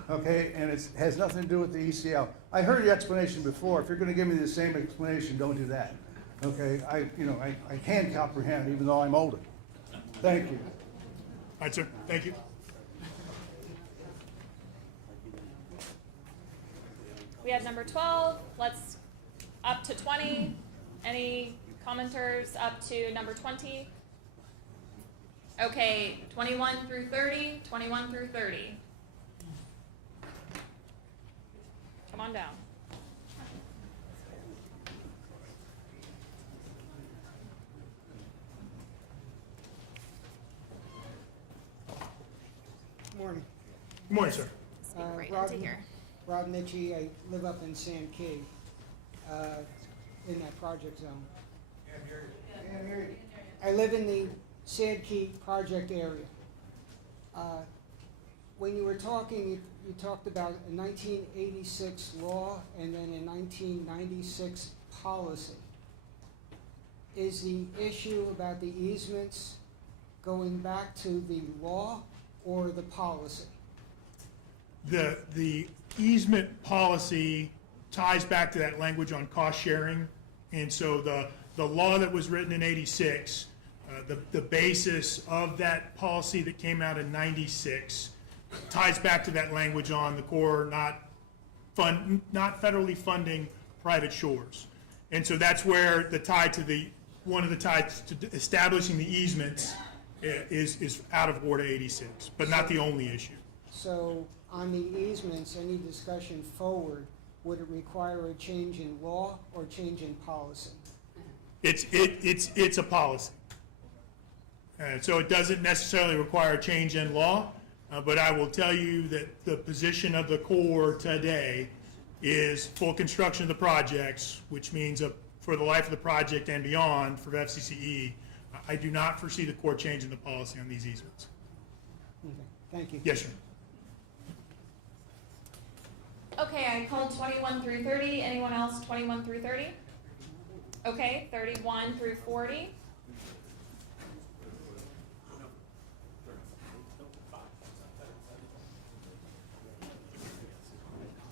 okay, and it has nothing to do with the ECL. I heard your explanation before. If you're going to give me the same explanation, don't do that. Okay, I can comprehend, even though I'm older. Thank you. All right, sir. Thank you. We had number 12. Let's up to 20. Any commenters up to number 20? Okay, 21 through 30. 21 through 30. Come on down. Morning. Good morning, sir. Right into here. Rob Mitchie. I live up in Sand Key, in that project zone. I live in the Sand Key project area. When you were talking, you talked about a 1986 law and then a 1996 policy. Is the issue about the easements going back to the law or the policy? The easement policy ties back to that language on cost sharing, and so the law that was written in _86, the basis of that policy that came out in '96 ties back to that language on the Corps not federally funding private shores, and so that's where the tie to one of the ties to establishing the easements is out of Order 86, but not the only issue. So on the easements, any discussion forward, would it require a change in law or change in policy? It's a policy. So it doesn't necessarily require a change in law, but I will tell you that the position of the Corps today is full construction of the projects, which means for the life of the project and beyond for FCCE, I do not foresee the Corps changing the policy on these easements. Okay, thank you. Yes, sir. Okay, I called 21 through 30. Anyone else 21 through 30? Okay, 31 through 40.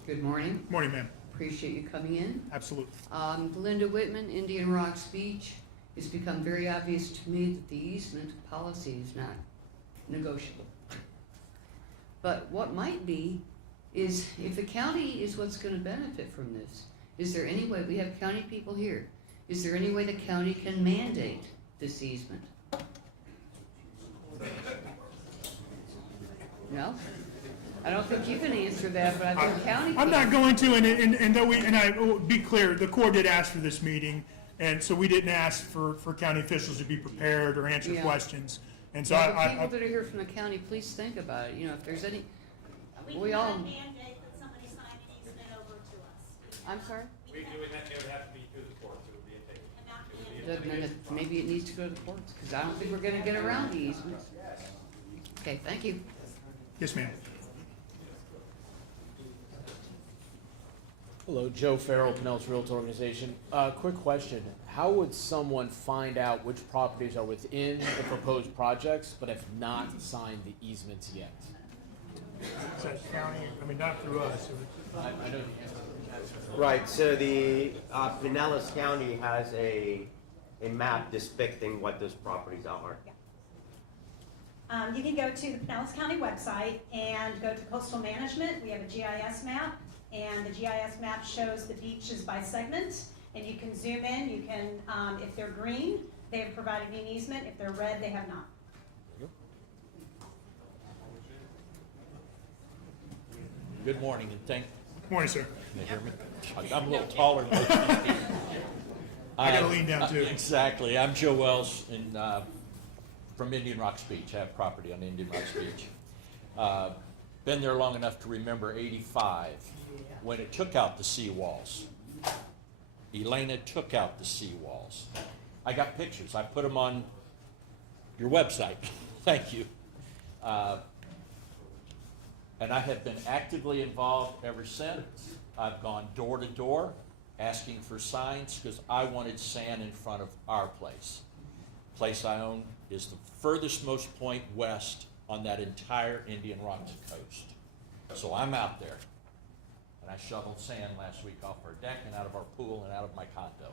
Good morning. Morning, ma'am. appreciate you coming in. Absolutely. Belinda Whitman, Indian Rocks Beach. It's become very obvious to me that the easement policy is not negotiable. But what might be is if the county is what's going to benefit from this, is there any way, we have county people here, is there any way the county can mandate this easement? No? I don't think you can answer that, but I think county I'm not can. going to, and though be clear, the Corps did ask for this meeting, and so we didn't ask for county officials to be prepared or answer Yeah. questions. And so Well, the people that are here from the county, please think about it. You know, if there's any, we all. mandate that somebody sign an easement over to us. I'm sorry? We do it, it would have to be through the courts, it would be a Then maybe it needs to go to the courts, because I don't think we're gonna get around the easements. Okay, thank you. Yes, ma'am. Hello, Joe Farrell, Pinellas Realtor Organization. Quick question. How would someone find out which properties are within the proposed projects but have not signed the easements yet? Is that county, I mean, not through us. I know the answer. Right, so the Pinellas County has a map depicting what those properties are. You can go to the Pinellas County website and go to coastal management. We have a GIS map, and the GIS map shows the beaches by segment. And you can zoom in, you can, if they're green, they have provided an easement. If they're red, they have not. Good morning, and thank. Morning, sir. Can you hear me? I'm a little taller than most of these people. I gotta lean down, too. Exactly. I'm Joe Wells from Indian Rocks Beach. I have property on Indian Rocks Beach. Been there long enough to remember '85 when it took out the seawalls. Elena took out the seawalls. I got pictures. I put them on your website. Thank you. And I have been actively involved ever since. I've gone door to door asking for signs because I wanted sand in front of our place. Place I own is the furthest most point west on that entire Indian Rocks coast. So I'm out there. And I shoveled sand last week off our deck and out of our pool and out of my condo.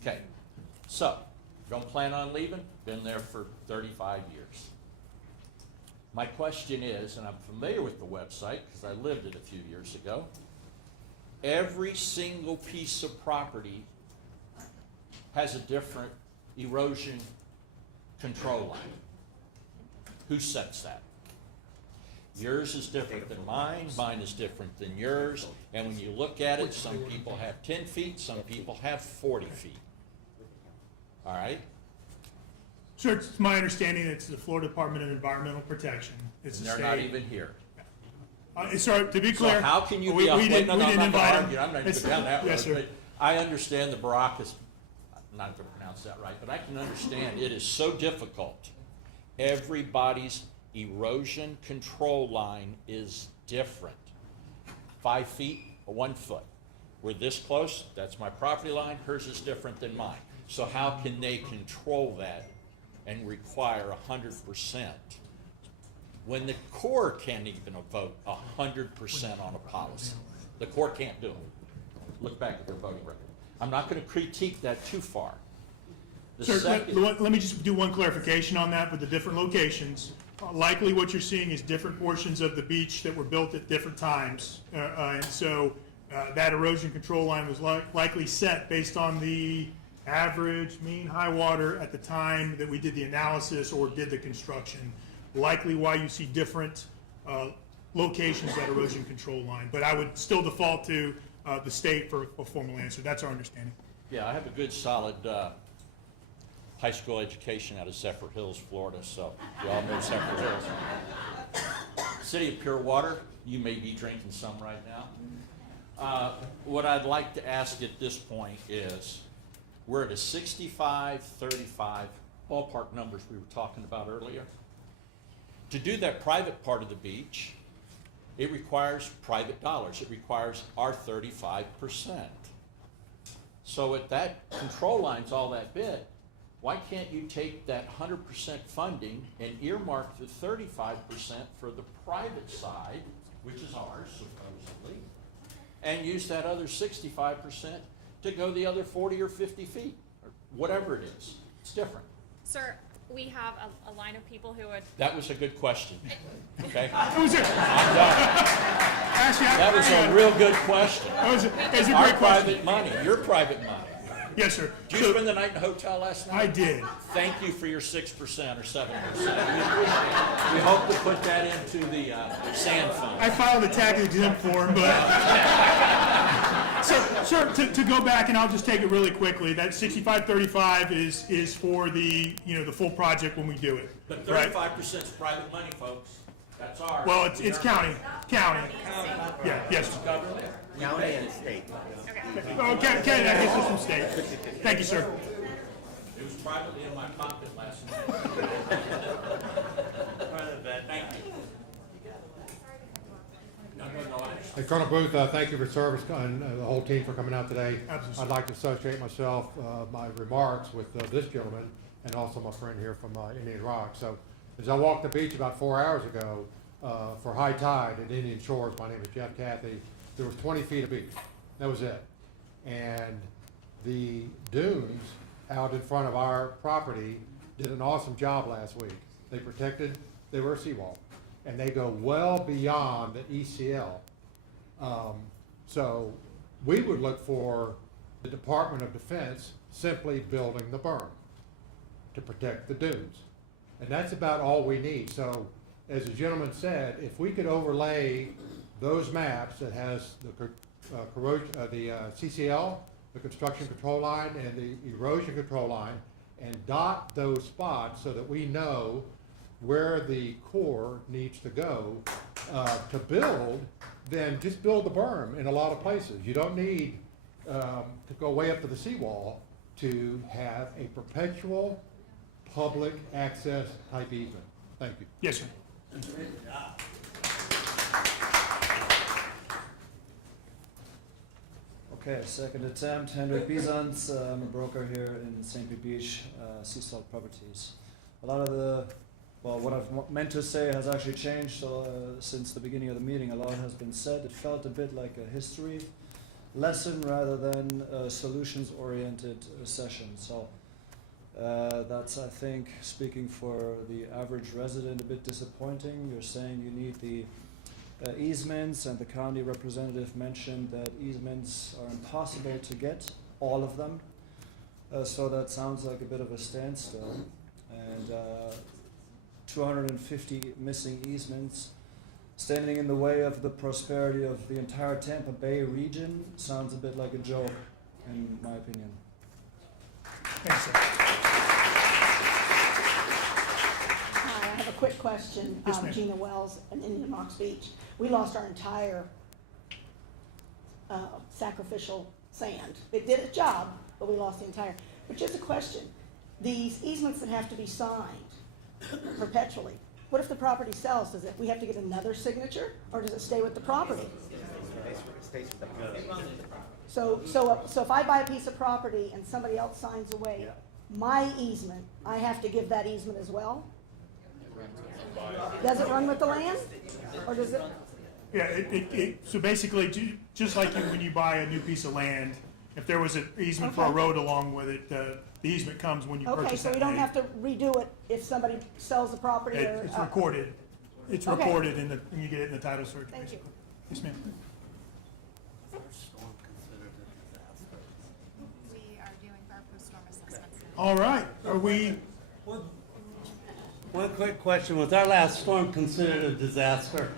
Okay, so don't plan on leaving. Been there for 35 years. My question is, and I'm familiar with the website because I lived it a few years ago, every single piece of property has a different erosion control line. Who sets that? Yours is different than mine, mine is different than yours, and when you look at it, some people have 10 feet, some people have 40 feet. All right? Sir, it's my understanding it's the Florida Department of Environmental Protection. It's And the they're not state. even here. Sorry, to be clear. So how can you we be on, didn't no, no, I'm not invite gonna him. argue, I'm not It's- going down that road. Yes, sir. But I understand the Barack is, I'm not going to pronounce that right, but I can understand it is so difficult. Everybody's erosion control line is different. 5 feet or 1 foot. We're this close, that's my property line, hers is different than mine. So how can they control that and require 100%? When the Corps can't even vote 100% on a policy. The Corps can't do it. Look back at their voting record. I'm not going to critique that too far. The Sir, second, let me just do one clarification on that with the different locations. Likely what you're seeing is different portions of the beach that were built at different times. And so that erosion control line was likely set based on the average mean high water at the time that we did the analysis or did the construction. Likely why you see different locations of that erosion control line. But I would still default to the state for a formal answer. That's our understanding. yeah, I have a good solid high school education out of Zephyr Hills, Florida, so you all know Zephyr Hills. City of Pure Water, you may be drinking some right now. What I'd like to ask at this point is, we're at a 65-35 ballpark numbers we were talking about earlier. To do that private part of the beach, it requires private dollars. It requires our 35%. So if that control line's all that big, why can't you take that 100% funding and earmark the 35% for the private side, which is ours supposedly, and use that other 65% to go the other 40 or 50 feet, or whatever it is. It's different. Sir, we have a line of people who would. That was a good question, okay? That was it. I'm done. Actually, That was a real good question. That was a great Our question. private money, your private money. Yes, sir. Did you spend the night in a hotel last night? I did. Thank you for your 6% or 7%. We appreciate it. We hope to put that into the sand fund. I filed a tax exempt form, but. Sir, to go back, and I'll just take it really quickly, that 65-35 is for the, the full project when we do it. But right? 35% is private money, folks. That's ours. Well, it's county. Yeah, yes. Government. County and state. Okay, that gets us some state. Thank you, sir. It was privately in my pocket last night. Thank you. No, I Hey, Colonel Booth, thank you for your service and the whole team for coming out today. Absolutely. I'd like to associate myself, my remarks with this gentleman and also my friend here from Indian Rock. So as I walked the beach about 4 hours ago for high tide at Indian Shores, my name is Jeff Cathy, there was 20 feet of beach. That was it. And the dunes out in front of our property did an awesome job last week. They were a seawall, and they go well beyond the ECL. So we would look for the Department of Defense simply building the berm to protect the dunes. And that's about all we need. So as the gentleman said, if we could overlay those maps that has the CCL, the construction control line, and the erosion control line, and dot those spots so that we know where the Corps needs to go to build, then just build the berm in a lot of places. You don't need to go way up to the seawall to have a perpetual public access type easement. Thank you. Yes, sir. Okay, second attempt. Hendrik Bizans, I'm a broker here in St. Pete Beach, Sea Salt Properties. A lot of what I've meant to say has actually changed since the beginning of the meeting. A lot has been said. It felt a bit like a history lesson rather than a solutions-oriented session. So that's, I think, speaking for the average resident, a bit disappointing. You're saying you need the easements, and the county representative mentioned that easements are impossible to get, all of them. So that sounds like a bit of a standstill. And 250 missing easements standing in the way of the prosperity of the entire Tampa Bay region sounds a bit like a joke, in my opinion. Thanks, sir. Hi, I have a quick question. Yes, ma'am. Gina Wells in Indian Rocks Beach. We lost our entire sacrificial sand. It did its job, but we lost the entire. But just a question. These easements that have to be signed perpetually, what if the property sells? We have to get another signature, or does it stay with the property? So if I buy a piece of property and somebody else signs away my easement, I have to give that easement as well? Does it run with the land, or does it? Yeah, so basically, just like when you buy a new piece of land, if there was an easement for a road along with it, the easement comes when you purchase Okay, that so we don't land. have to redo it if somebody sells the property or? It's recorded. It's Okay. recorded and you get it in the title search. Thank you. Yes, ma'am. We are doing our post-storm assessments. All right, are we, One quick question, was our last storm considered a disaster?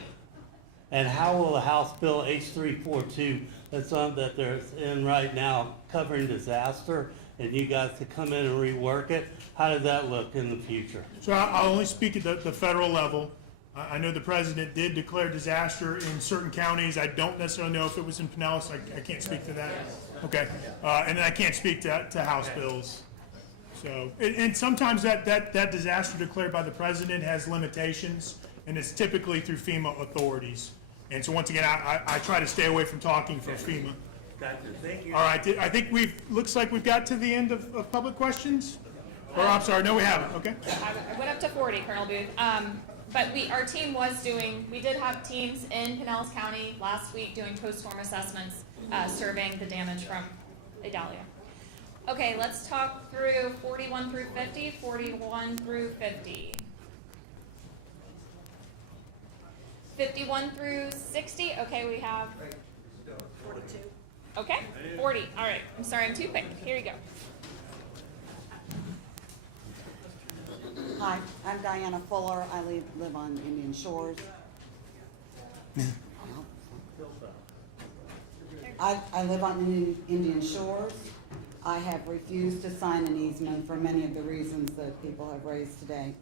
And how will the House Bill H342 that there's in right now covering disaster, and you guys to come in and rework it, how does that look in the future? so I'll only speak at the federal level. I know the president did declare disaster in certain counties. I don't necessarily know if it was in Pinellas. I can't speak to that. Okay, and then I can't speak to House bills. So, and sometimes that disaster declared by the president has limitations, and it's typically through FEMA authorities. And so once again, I try to stay away from talking for FEMA. Gotcha, thank you. All right, I think looks like we've got to the end of public questions. Or I'm sorry, no we haven't, okay? I went up to 40, Colonel Booth. But we did have teams in Pinellas County last week doing post-storm assessments, surveying the damage from Idalia. Okay, let's talk through 41 through 50, 41 through 50. 51 through 60, okay, we have 42. Okay, 40, all right. I'm sorry, I'm too quick. Here you go. Hi, I'm Diana Fuller. I live on Indian Shores. I live on Indian Shores. I have refused to sign an easement for many of the reasons that people have raised today.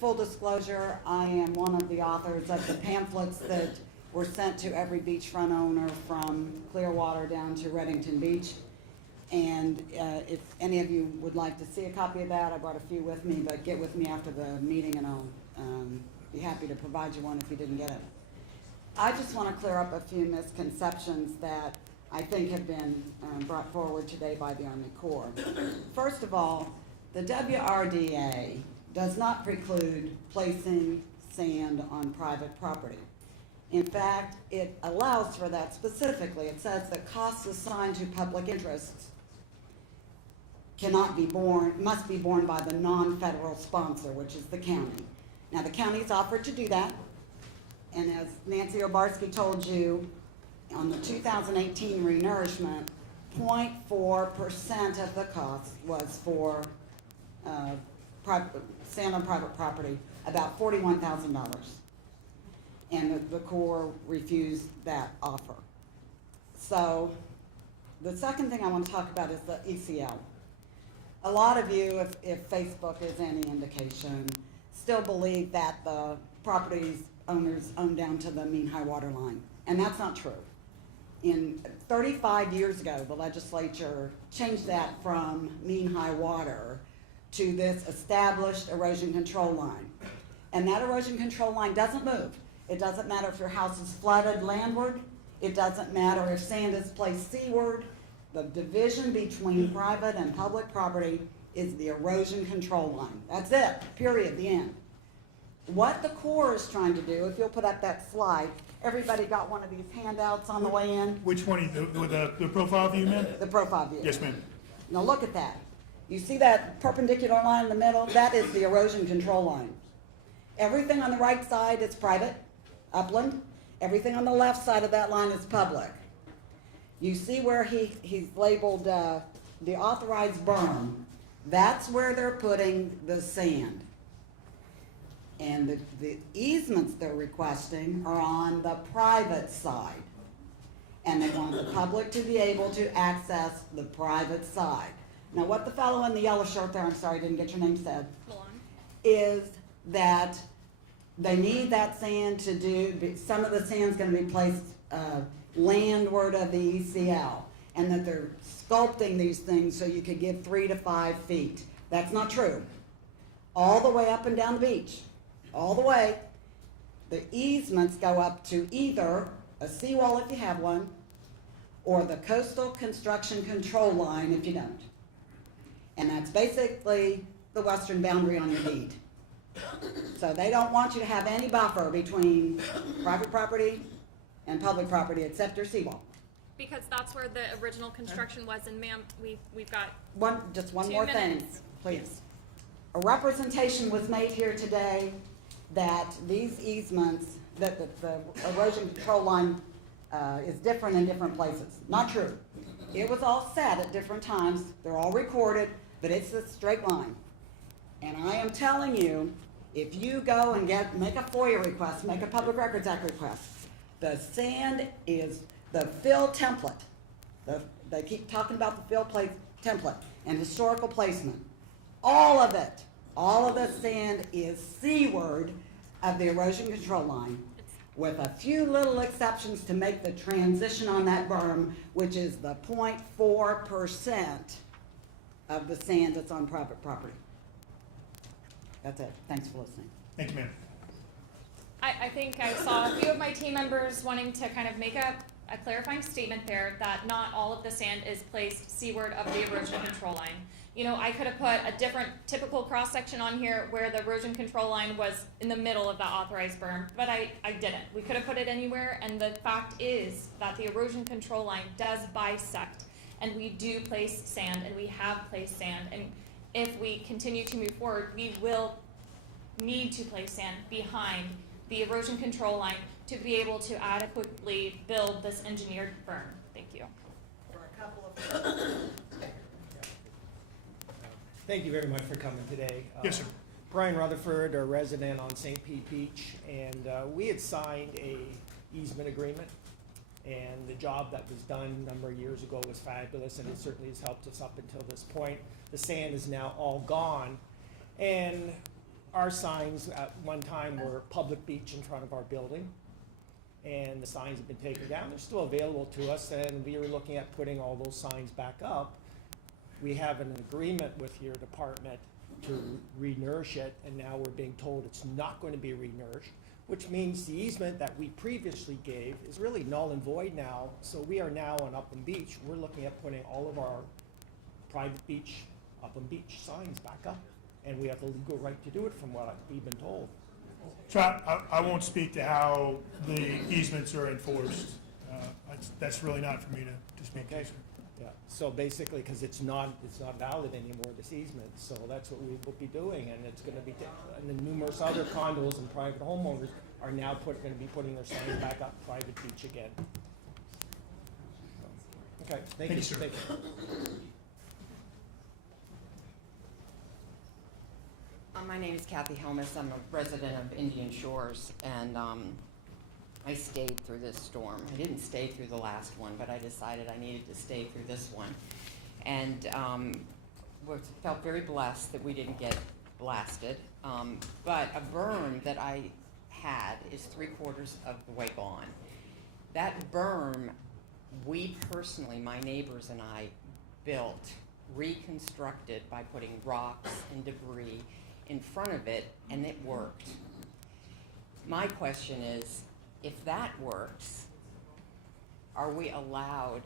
Full disclosure, I am one of the authors of the pamphlets that were sent to every beachfront owner from Clearwater down to Reddington Beach. And if any of you would like to see a copy of that, I brought a few with me, but get with me after the meeting and I'll be happy to provide you one if you didn't get it. I just want to clear up a few misconceptions that I think have been brought forward today by the Army Corps. First of all, the WRDA does not preclude placing sand on private property. In fact, it allows for that specifically. It says that costs assigned to public interests must be borne by the non-federal sponsor, which is the county. Now, the county's offered to do that, and as Nancy Obarski told you, on the 2018 renourishment, 0.4% of the cost was for sand on private property, about $41,000. And the Corps refused that offer. So the second thing I want to talk about is the ECL. A lot of you, if Facebook is any indication, still believe that the property owners own down to the mean high water line. And that's not true. 35 years ago, the legislature changed that from mean high water to this established erosion control line. And that erosion control line doesn't move. It doesn't matter if your house is flooded landward. It doesn't matter if sand is placed seaward. The division between private and public property is the erosion control line. That's it, period, the end. What the Corps is trying to do, if you'll put up that slide, everybody got one of these handouts on the way in? Which one, the profile view, ma'am? The profile view. Yes, ma'am. Now look at that. You see that perpendicular line in the middle? That is the erosion control line. Everything on the right side is private, upland. Everything on the left side of that line is public. You see where he's labeled the authorized berm. That's where they're putting the sand. And the easements they're requesting are on the private side. And they want the public to be able to access the private side. Now what the fellow in the yellow shirt there, I'm sorry, I didn't get your name said, is that they need that sand to do, some of the sand's gonna be placed landward of the ECL, and that they're sculpting these things so you could give 3 to 5 feet. That's not true. All the way up and down the beach, all the way, the easements go up to either a seawall if you have one, or the coastal construction control line if you don't. And that's basically the western boundary on your deed. So they don't want you to have any buffer between private property and public property except your seawall. Because that's where the original construction was, and ma'am, we've got Just one 2 more thing, minutes. please. A representation was made here today that these easements, that the erosion control line is different in different places. Not true. It was all set at different times. They're all recorded, but it's a straight line. And I am telling you, if you go and make a FOIA request, make a Public Records Act request, the sand is the fill template. They keep talking about the fill template and historical placement. All of it, all of the sand is seaward of the erosion control line, with a few little exceptions to make the transition on that berm, which is the 0.4% of the sand that's on private property. That's it. Thanks for listening. Thank you, ma'am. I think I saw a few of my team members wanting to kind of make a clarifying statement there that not all of the sand is placed seaward of the erosion control line. You know, I could have put a different typical cross-section on here where the erosion control line was in the middle of the authorized berm, but I didn't. We could have put it anywhere, and the fact is that the erosion control line does bisect, and we do place sand, and we have placed sand, and if we continue to move forward, we will need to place sand behind the erosion control line to be able to adequately build this engineered berm. Thank you. For a couple of Thank you very much for coming today. Yes, sir. Brian Rutherford, a resident on St. Pete Beach, and we had signed a easement agreement, and the job that was done a number of years ago was fabulous, and it certainly has helped us up until this point. The sand is now all gone, and our signs at one time were public beach in front of our building, and the signs have been taken down. They're still available to us, and we were looking at putting all those signs back up. We have an agreement with your department to renourish it, and now we're being told it's not going to be renourished, which means the easement that we previously gave is really null and void now. So we are now on Upland Beach. We're looking at putting all of our private beach, Upland Beach signs back up, and we have the legal right to do it from what we've been told. So I won't speak to how the easements are enforced. That's really not for me to speak to. Yeah, so basically, because it's not valid anymore, this easement, so that's what we will be doing, and it's gonna be, and the numerous other condos and private homeowners are now gonna be putting their signs back up private beach again. Okay, thank you. Sir. Thank you. My name is Kathy Helmus. I'm a resident of Indian Shores, and I stayed through this storm. I didn't stay through the last one, but I decided I needed to stay through this one. And felt very blessed that we didn't get blasted. But a berm that I had is 3/4 of the way gone. That berm, we personally, my neighbors and I, built, reconstructed by putting rocks and debris in front of it, and it worked. My question is, if that works, are we allowed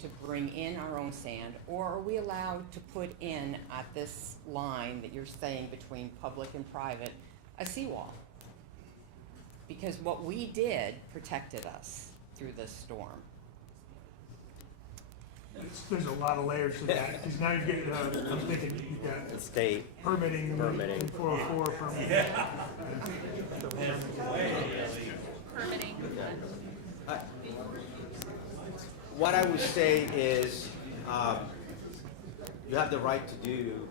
to bring in our own sand, or are we allowed to put in at this line that you're saying between public and private, a seawall? Because what we did protected us through this storm. There's a lot of layers to that, because now you're getting, I'm thinking you've got state permitting, and 404 permitting. Permitting. What I would say is, you have the right to do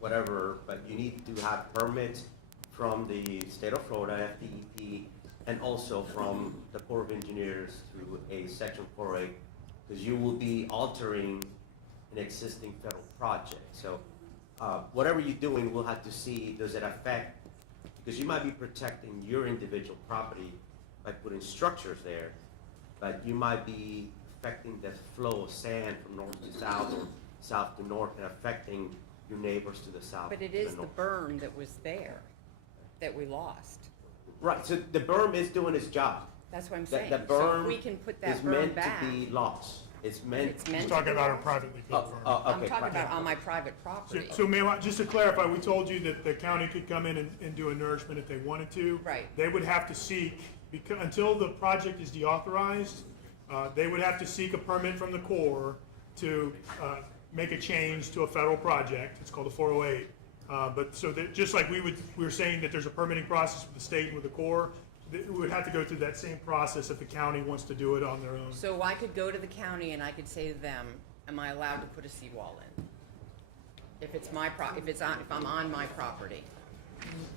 whatever, but you need to have permits from the state of Florida, FDEP, and also from the Corps of Engineers through a Section 4A, because you will be altering an existing federal project. So whatever you're doing, we'll have to see, does it affect, because you might be protecting your individual property by putting structures there, but you might be affecting the flow of sand from north to south or south to north and affecting your neighbors to the south. But it is the berm that was there that we lost. Right, so the berm is doing its job. That's what I'm saying. The So if berm we can put that is berm meant back. to be lost. It's meant. He's talking about our privately built berm. Oh, I'm okay. talking about on my private property. So ma'am, just to clarify, we told you that the county could come in and do a nourishment if they wanted to. Right. They would have to seek, because until the project is deauthorized, they would have to seek a permit from the Corps to make a change to a federal project. It's called a 408. But so that, just like we were saying that there's a permitting process with the state and with the Corps, we would have to go through that same process if the county wants to do it on their own. So I could go to the county and I could say to them, am I allowed to put a seawall in? If it's my if I'm on my property.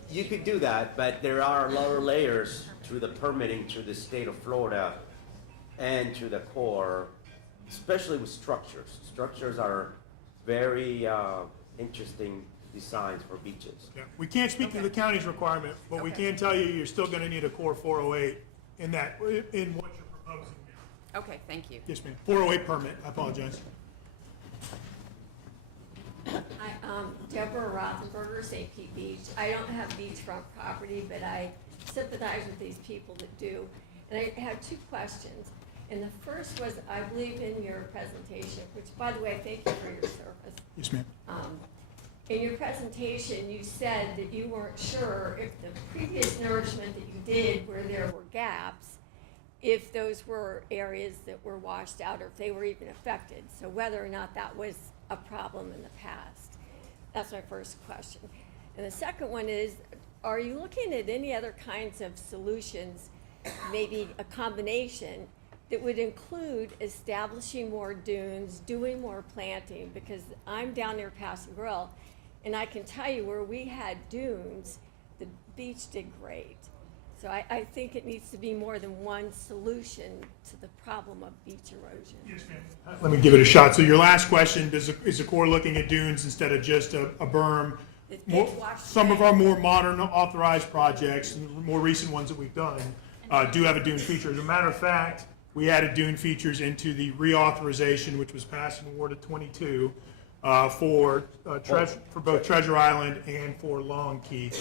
You could do that, but there are lower layers through the permitting through the state of Florida and through the Corps, especially with structures. Structures are very interesting designs for beaches. Yeah. We can't speak to the county's requirement, but we can tell you you're still going to need a Corps 408 in what you're proposing now. Okay, thank you. Yes, ma'am. 408 permit. I apologize. Deborah Rothenberger, St. Pete Beach. I don't have beachfront property, but I sympathize with these people that do. And I have two questions. And the first was, I believe, in your presentation, which, by the way, thank you for your service. Yes, ma'am. In your presentation, you said that you weren't sure if the previous nourishment that you did where there were gaps, if those were areas that were washed out or if they were even affected. So whether or not that was a problem in the past. That's my first question. And the second one is, are you looking at any other kinds of solutions, maybe a combination, that would include establishing more dunes, doing more planting? Because I'm down near Pass Grill, and I can tell you where we had dunes, the beach did great. So I think it needs to be more than one solution to the problem of beach erosion. Yes, ma'am. Let me give it a shot. So your last question, is the Corps looking at dunes instead of just a berm? Some of our more modern authorized projects, and the more recent ones that we've done, do have a dune feature. As a matter of fact, we added dune features into the reauthorization, which was passed in Ward of 22, for both Treasure Island and for Long Key.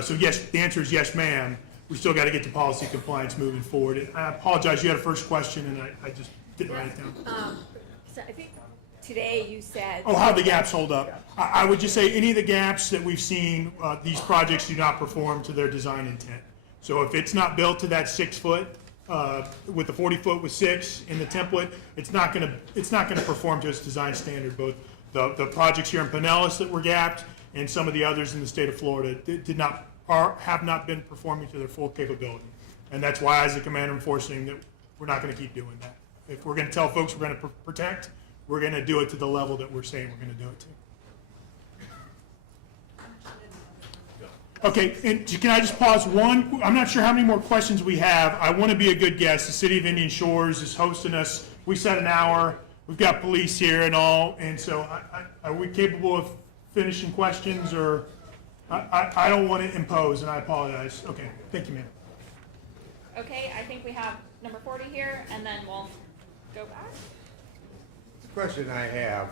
So yes, the answer is yes, ma'am. We still got to get to policy compliance moving forward. And I apologize, you had a first question, and I just didn't write it down. So I think today you said. Oh, how the gaps hold up. I would just say any of the gaps that we've seen, these projects do not perform to their design intent. So if it's not built to that 6 foot, with the 40 foot with 6 in the template, it's not going to perform to its design standard. Both the projects here in Pinellas that were gapped and some of the others in the state of Florida have not been performing to their full capability. And that's why, as the commander enforcing, that we're not going to keep doing that. If we're going to tell folks we're going to protect, we're going to do it to the level that we're saying we're going to do it to. Okay, and can I just pause one? I'm not sure how many more questions we have. I want to be a good guest. The City of Indian Shores is hosting us. We said an hour. We've got police here and all, and so are we capable of finishing questions, or I don't want to impose, and I apologize. Okay, thank you, ma'am. Okay, I think we have number 40 here, and then we'll go back. The question I have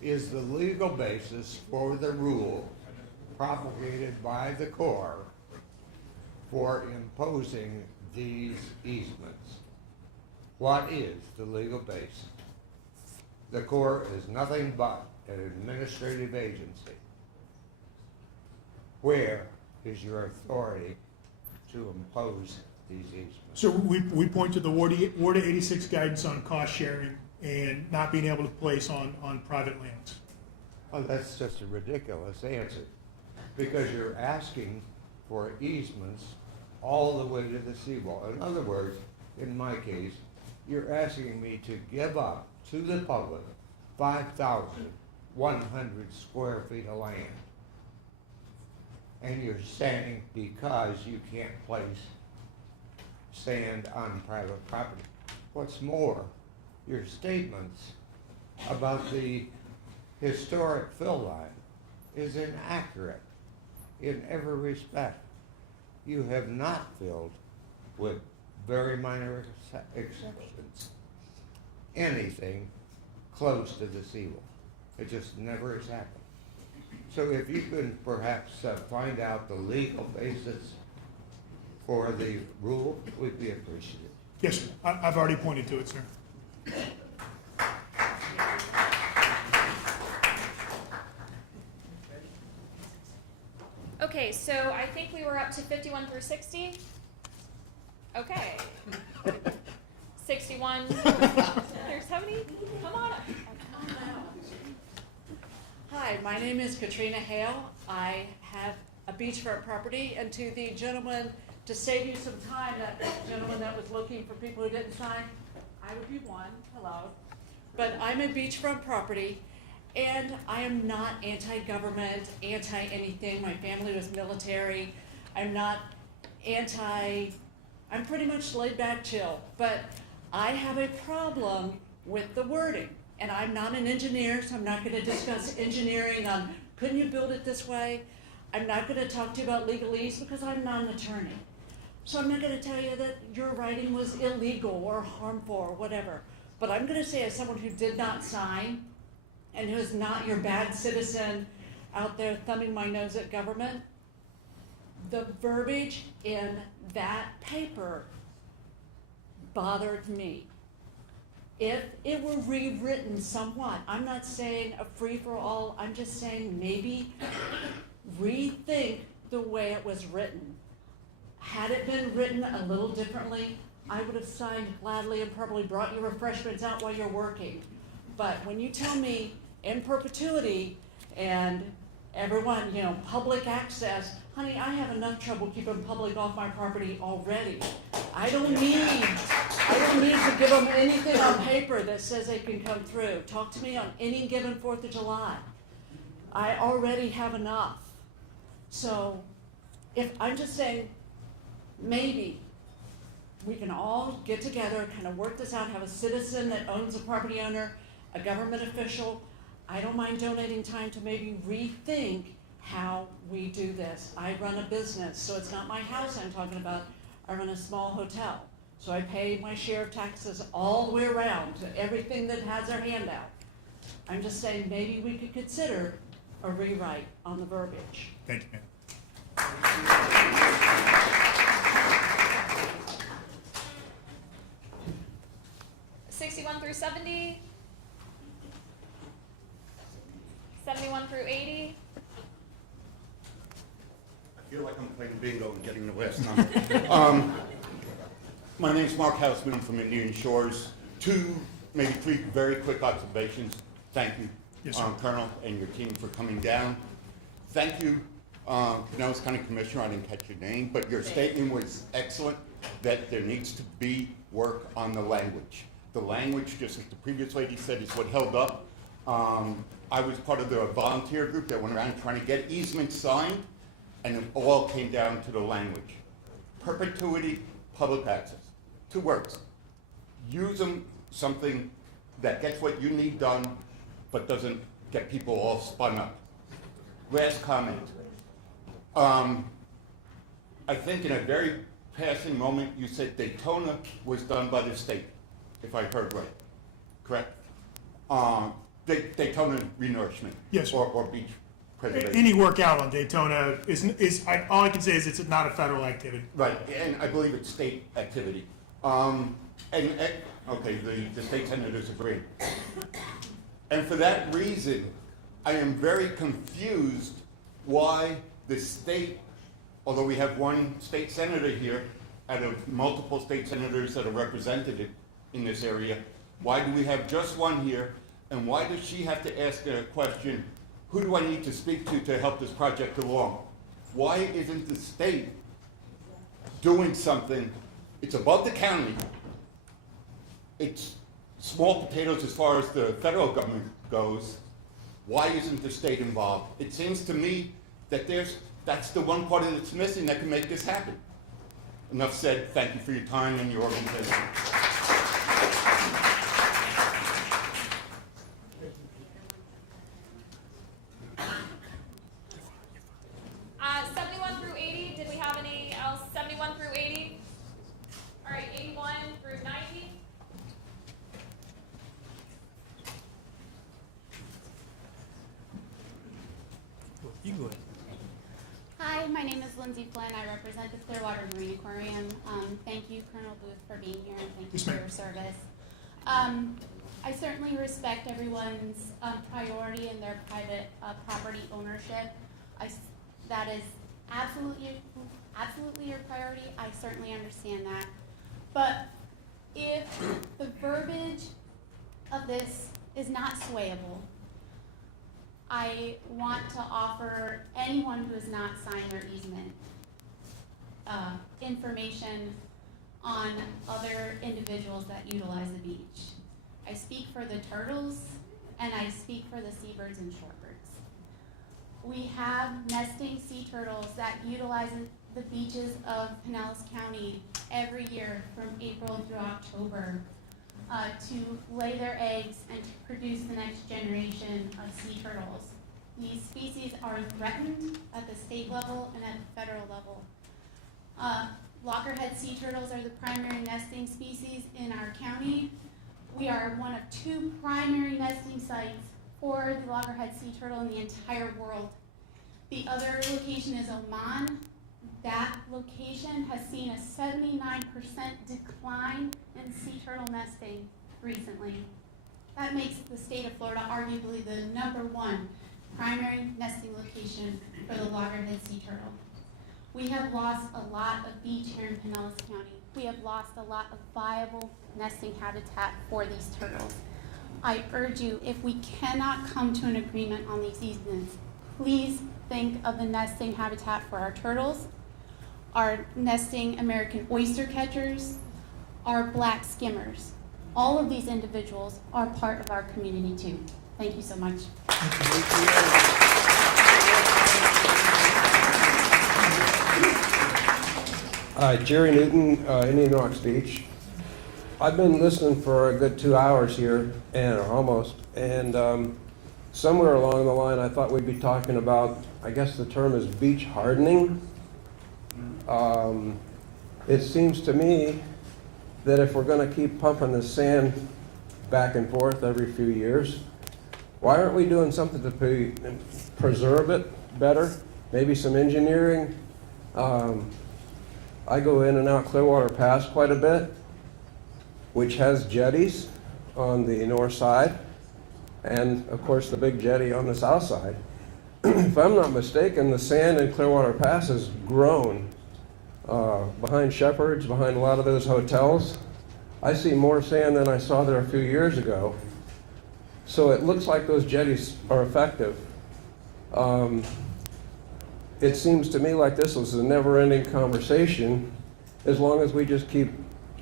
is the legal basis for the rule promulgated by the Corps for imposing these easements. What is the legal basis? The Corps is nothing but an administrative agency. Where is your authority to impose these easements? So we point to the Ward 86 guidance on cost sharing and not being able to place on private lands. Oh, that's just a ridiculous answer, because you're asking for easements all the way to the seawall. In other words, in my case, you're asking me to give up to the public 5,100 square feet of land. And you're saying because you can't place sand on private property. What's more, your statements about the historic fill line is inaccurate in every respect. You have not filled, with very minor exceptions, anything close to the seawall. It just never has happened. So if you could perhaps find out the legal basis for the rule, we'd be appreciative. Yes, sir. I've already pointed to it, sir. Okay, so I think we were up to 51 through 60. Okay. 61 through 70. Come on up. Hi, my name is Katrina Hale. I have a beachfront property, and to the gentleman, to save you some time, that gentleman that was looking for people who didn't sign, I would be one, hello. But I'm a beachfront property, and I am not anti-government, anti-anything. My family was military. I'm not I'm pretty much laid back, chill, but I have a problem with the wording. And I'm not an engineer, so I'm not going to discuss engineering on couldn't you build it this way. I'm not going to talk to you about legalese because I'm not an attorney. So I'm not going to tell you that your writing was illegal or harmful or whatever. But I'm going to say, as someone who did not sign and who is not your bad citizen out there thumbing my nose at government, the verbiage in that paper bothered me. If it were rewritten somewhat, I'm not saying a free-for-all, I'm just saying maybe rethink the way it was written. Had it been written a little differently, I would have signed gladly and probably brought your refreshments out while you're working. But when you tell me in perpetuity and everyone, you know, public access, honey, I have enough trouble keeping public off my property already. I don't need to give them anything on paper that says they can come through. Talk to me on any given 4th of July. I already have enough. So if I'm just saying, maybe we can all get together, kind of work this out, have a citizen that owns a property owner, a government official. I don't mind donating time to maybe rethink how we do this. I run a business, so it's not my house I'm talking about. I run a small hotel. So I pay my share of taxes all the way around to everything that has their hand out. I'm just saying maybe we could consider a rewrite on the verbiage. Thank you, ma'am. 61 through 70. 71 through 80. I feel like I'm playing bingo and getting the last number. My name's Mark Houseman from Indian Shores. 2, maybe 3 very quick observations. Thank you, Yes, sir. Colonel, and your team for coming down. Thank you, Pinellas County Commissioner. I didn't catch your name, but your statement was excellent that there needs to be work on the language. The language, just as the previous lady said, is what held up. I was part of the volunteer group that went around trying to get easements signed, and it all came down to the language. Perpetuity, public access. 2 words. Use them something that gets what you need done, but doesn't get people all spun up. Last comment. I think in a very passing moment, you said Daytona was done by the state, if I heard right. Correct? Daytona renourishment. Yes, sir. Or beach preservation. Any work out on Daytona all I can say is it's not a federal activity. Right, and I believe it's state activity. Okay, the state senators agree. And for that reason, I am very confused why the state, although we have 1 state senator here out of multiple state senators that are represented in this area, why do we have just 1 here? And why does she have to ask a question, who do I need to speak to help this project along? Why isn't the state doing something? It's above the county. It's small potatoes as far as the federal government goes. Why isn't the state involved? It seems to me that that's the one part that's missing that can make this happen. Enough said. Thank you for your time and your organization. 71 through 80. Did we have any else? 71 through 80. All right, 81 through 90. You go ahead. Hi, my name is Lindsay Flynn. I represent the Clearwater Marine Aquarium. Thank you, Colonel Booth, for being here, and thank you Yes, for ma'am. your service. I certainly respect everyone's priority in their private property ownership. That is absolutely your priority. I certainly understand that. But if the verbiage of this is not swayable, I want to offer anyone who has not signed their easement information on other individuals that utilize the beach. I speak for the turtles, and I speak for the seabirds and shorebirds. We have nesting sea turtles that utilize the beaches of Pinellas County every year from April through October to lay their eggs and to produce the next generation of sea turtles. These species are threatened at the state level and at the federal level. Loggerhead sea turtles are the primary nesting species in our county. We are one of 2 primary nesting sites for the loggerhead sea turtle in the entire world. The other location is Oman. that location has seen a 79% decline in sea turtle nesting recently. That makes the state of Florida arguably the #1 primary nesting location for the loggerhead sea turtle. We have lost a lot of beach here in Pinellas County. We have lost a lot of viable nesting habitat for these turtles. I urge you, if we cannot come to an agreement on these easements, please think of the nesting habitat for our turtles, our nesting American oyster catchers, our black skimmers. All of these individuals are part of our community too. Thank you so much. Hi, Jerry Newton, Indian Rocks Beach. I've been listening for a good 2 hours here, and almost, and somewhere along the line I thought we'd be talking about, I guess the term is beach hardening. It seems to me that if we're going to keep pumping the sand back and forth every few years, why aren't we doing something to preserve it better? Maybe some engineering. I go in and out Clearwater Pass quite a bit, which has jetties on the north side, and of course the big jetty on the south side. If I'm not mistaken, the sand in Clearwater Pass has grown behind Shepherd's, behind a lot of those hotels. I see more sand than I saw there a few years ago. So it looks like those jetties are effective. It seems to me like this was a never-ending conversation as long as we just keep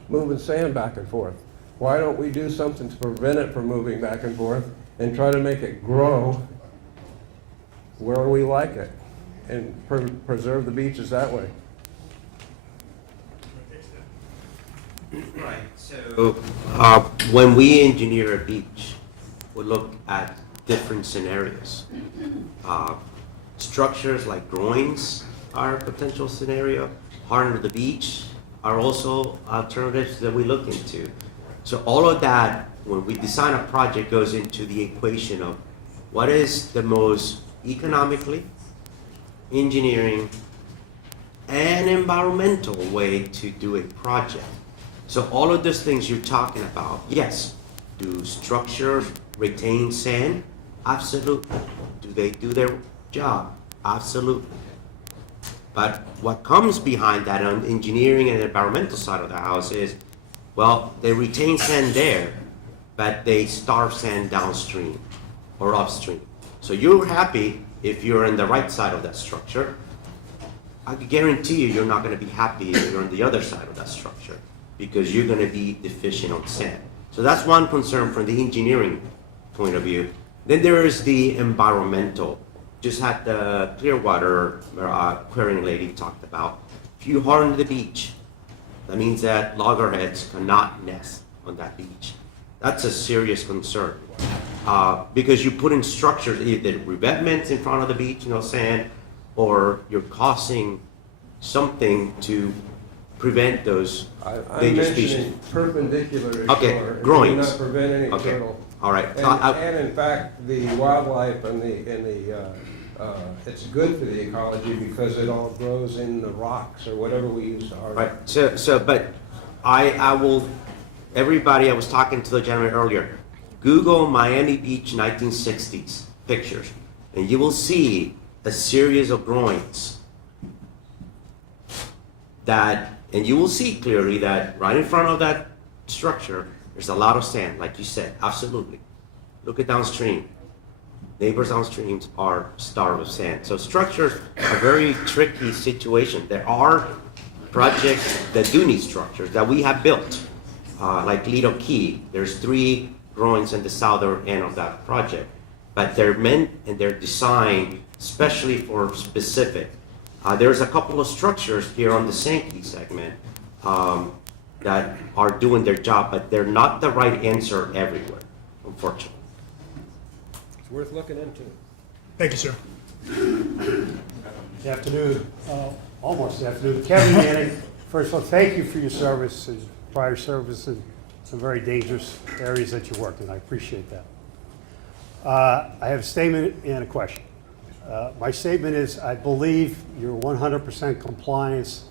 moving sand back and forth. Why don't we do something to prevent it from moving back and forth and try to make it grow where we like it and preserve the beaches that way? Right, so when we engineer a beach, we look at different scenarios. Structures like groins are a potential scenario. Harden the beach are also alternatives that we look into. So all of that, when we design a project, goes into the equation of what is the most economically, engineering, and environmental way to do a project. So all of those things you're talking about, yes. Do structures retain sand? Absolutely. Do they do their job? Absolutely. But what comes behind that on engineering and environmental side of the house is, well, they retain sand there, but they starve sand downstream or upstream. So you're happy if you're on the right side of that structure. I can guarantee you're not going to be happy if you're on the other side of that structure, because you're going to be deficient on sand. So that's one concern from the engineering point of view. Then there is the environmental. Just had the Clearwater aquarium lady talked about. If you harden the beach, that means that loggerheads cannot nest on that beach. That's a serious concern. Because you put in structures, either revetments in front of the beach, sand, or you're causing something to prevent those dangerous species. I'm mentioning perpendicular to Okay, shore. groins. Do not prevent any Okay. turtle. All right. And in fact, the wildlife and it's good for the ecology because it all grows in the rocks or whatever we use to harden. Right. But I will. Everybody, I was talking to the gentleman earlier. Google Miami Beach 1960s pictures, and you will see a series of groins. And you will see clearly that right in front of that structure, there's a lot of sand, like you said, absolutely. Look at downstream. Neighbors downstream are starved of sand. So structures are a very tricky situation. There are projects that do need structures that we have built, like Lido Key. There's 3 groins in the southern end of that project, but they're meant and they're designed especially for specific. There's a couple of structures here on the Sankey segment that are doing their job, but they're not the right answer everywhere, unfortunately. It's worth looking into. Thank you, sir. Good afternoon, almost afternoon. Kevin Manning, first of all, thank you for your services, prior service in some very dangerous areas that you worked in. I appreciate that. I have a statement and a question. My statement is, I believe your 100% compliance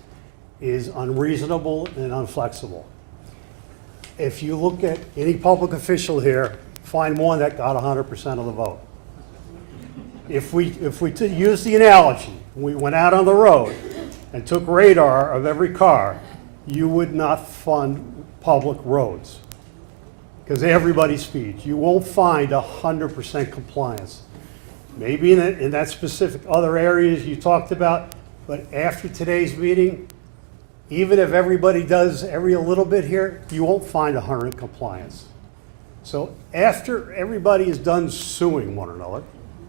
is unreasonable and unflexible. If you look at any public official here, find one that got 100% of the vote. If we use the analogy, we went out on the road and took radar of every car, you would not fund public roads because everybody speeds. You won't find 100% compliance. Maybe in that specific other areas you talked about, but after today's meeting, even if everybody does a little bit here, you won't find 100% compliance. So after everybody is done suing one another,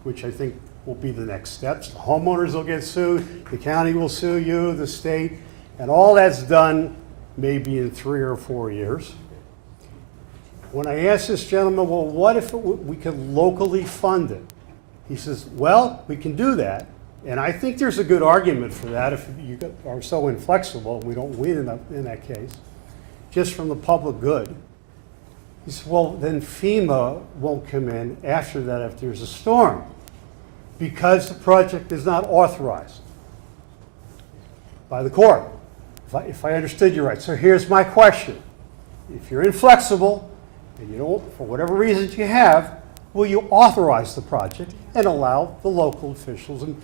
which I think will be the next steps, the homeowners will get sued, the county will sue you, the state, and all that's done maybe in 3 or 4 years. When I asked this gentleman, well, what if we could locally fund it? He says, well, we can do that. And I think there's a good argument for that if you are so inflexible, we don't win in that case, just from the public good. He said, well, then FEMA won't come in after that if there's a storm because the project is not authorized by the Corps, if I understood you right. So here's my question. If you're inflexible and you don't, for whatever reasons you have, will you authorize the project and allow the local officials and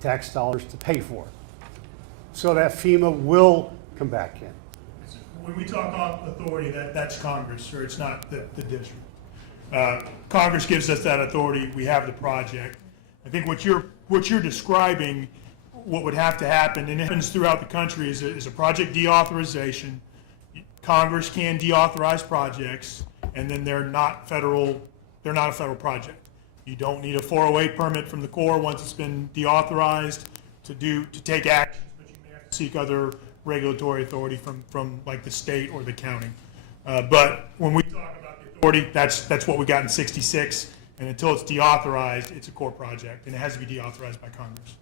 tax dollars to pay for it so that FEMA will come back in? When we talk on authority, that's Congress, or it's not the district. Congress gives us that authority. We have the project. I think what you're describing, what would have to happen, and it happens throughout the country, is a project deauthorization. Congress can deauthorize projects, and then they're not a federal project. You don't need a 408 permit from the Corps once it's been deauthorized to take action, but you may have to seek other regulatory authority from like the state or the county. But when we talk about the authority, that's what we got in '66, and until it's deauthorized, it's a Corps project, and it has to be deauthorized by Congress.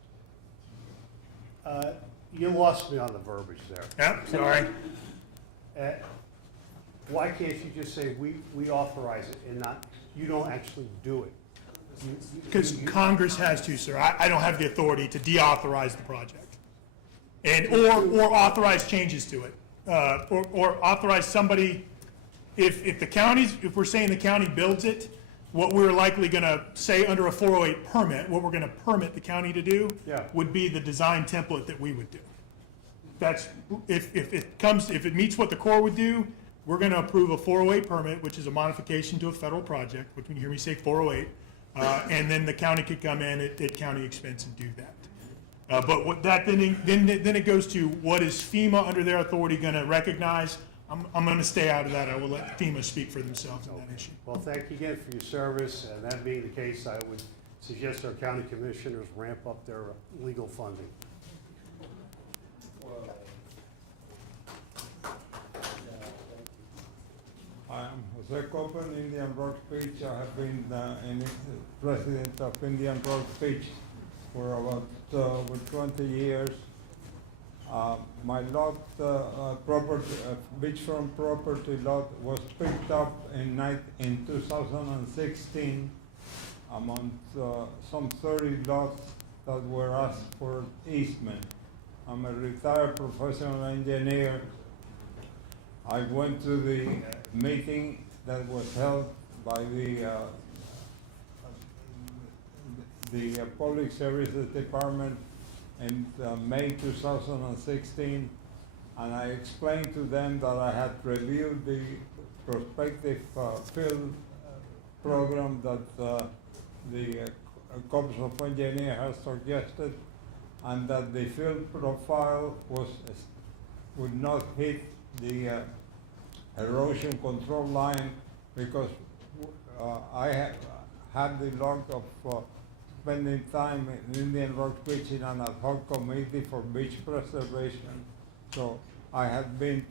You lost me on the verbiage there. Yeah, sorry. Why can't you just say we authorize it and not, you don't actually do it? Because Congress has to, sir. I don't have the authority to deauthorize the project, or authorize changes to it, or authorize somebody. If we're saying the county builds it, what we're likely going to say under a 408 permit, what we're going to permit the county to do, would be the design template that we would do. That's if it meets what the Corps would do, we're going to approve a 408 permit, which is a modification to a federal project. Which when you hear me say 408. And then the county could come in at county expense and do that. But what that then it goes to what is FEMA under their authority going to recognize? I'm going to stay out of that. I will let FEMA speak for themselves on that issue. Well, thank you again for your service. And that being the case, I would suggest our county commissioners ramp up their legal funding. I'm Jose Copen, Indian Rock Beach. I have been president of Indian Rock Beach for about 20 years. My lot, beachfront property lot, was picked up in 2016 among some 30 lots that were asked for easement. I'm a retired professional engineer. I went to the meeting that was held by the Public Services Department in May 2016, and I explained to them that I had reviewed the prospective field program that the Corps of Engineers has suggested, and that the field profile would not hit the erosion control line, because I had the luck of spending time in Indian Rock Beach in an ad hoc committee for beach preservation. So I had been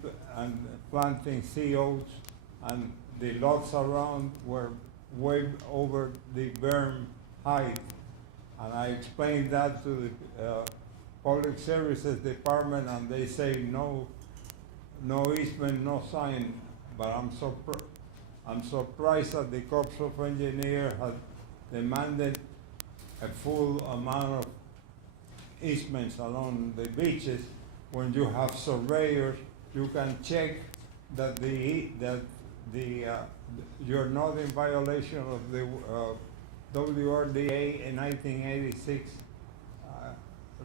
planting COs, and the lots around were way over the berm height. And I explained that to the Public Services Department, and they say no easement, no sign. But I'm surprised that the Corps of Engineers had demanded a full amount of easements along the beaches, when you have surveyors, you can check that you're not in violation of the WRDA in 1986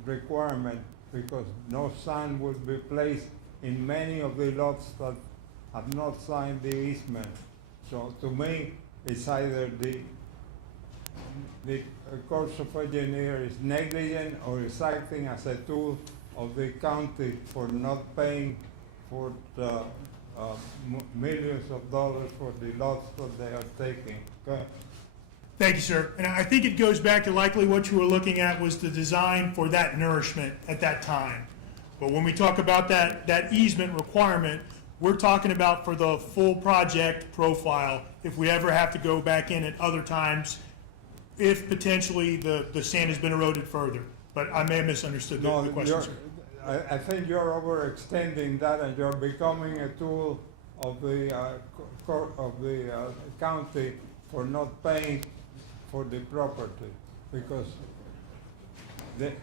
requirement, because no sign will be placed in many of the lots that have not signed the easement. So to me, it's either the Corps of Engineers is negligent or is acting as a tool of the county for not paying for the millions of dollars for the lots that they are taking. Okay? Thank you, sir. And I think it goes back to likely what you were looking at was the design for that nourishment at that time. But when we talk about that easement requirement, we're talking about for the full project profile, if we ever have to go back in at other times, if potentially the sand has been eroded further. But I may have misunderstood the question, sir. I think you're overextending that, and you're becoming a tool of the county for not paying for the property, because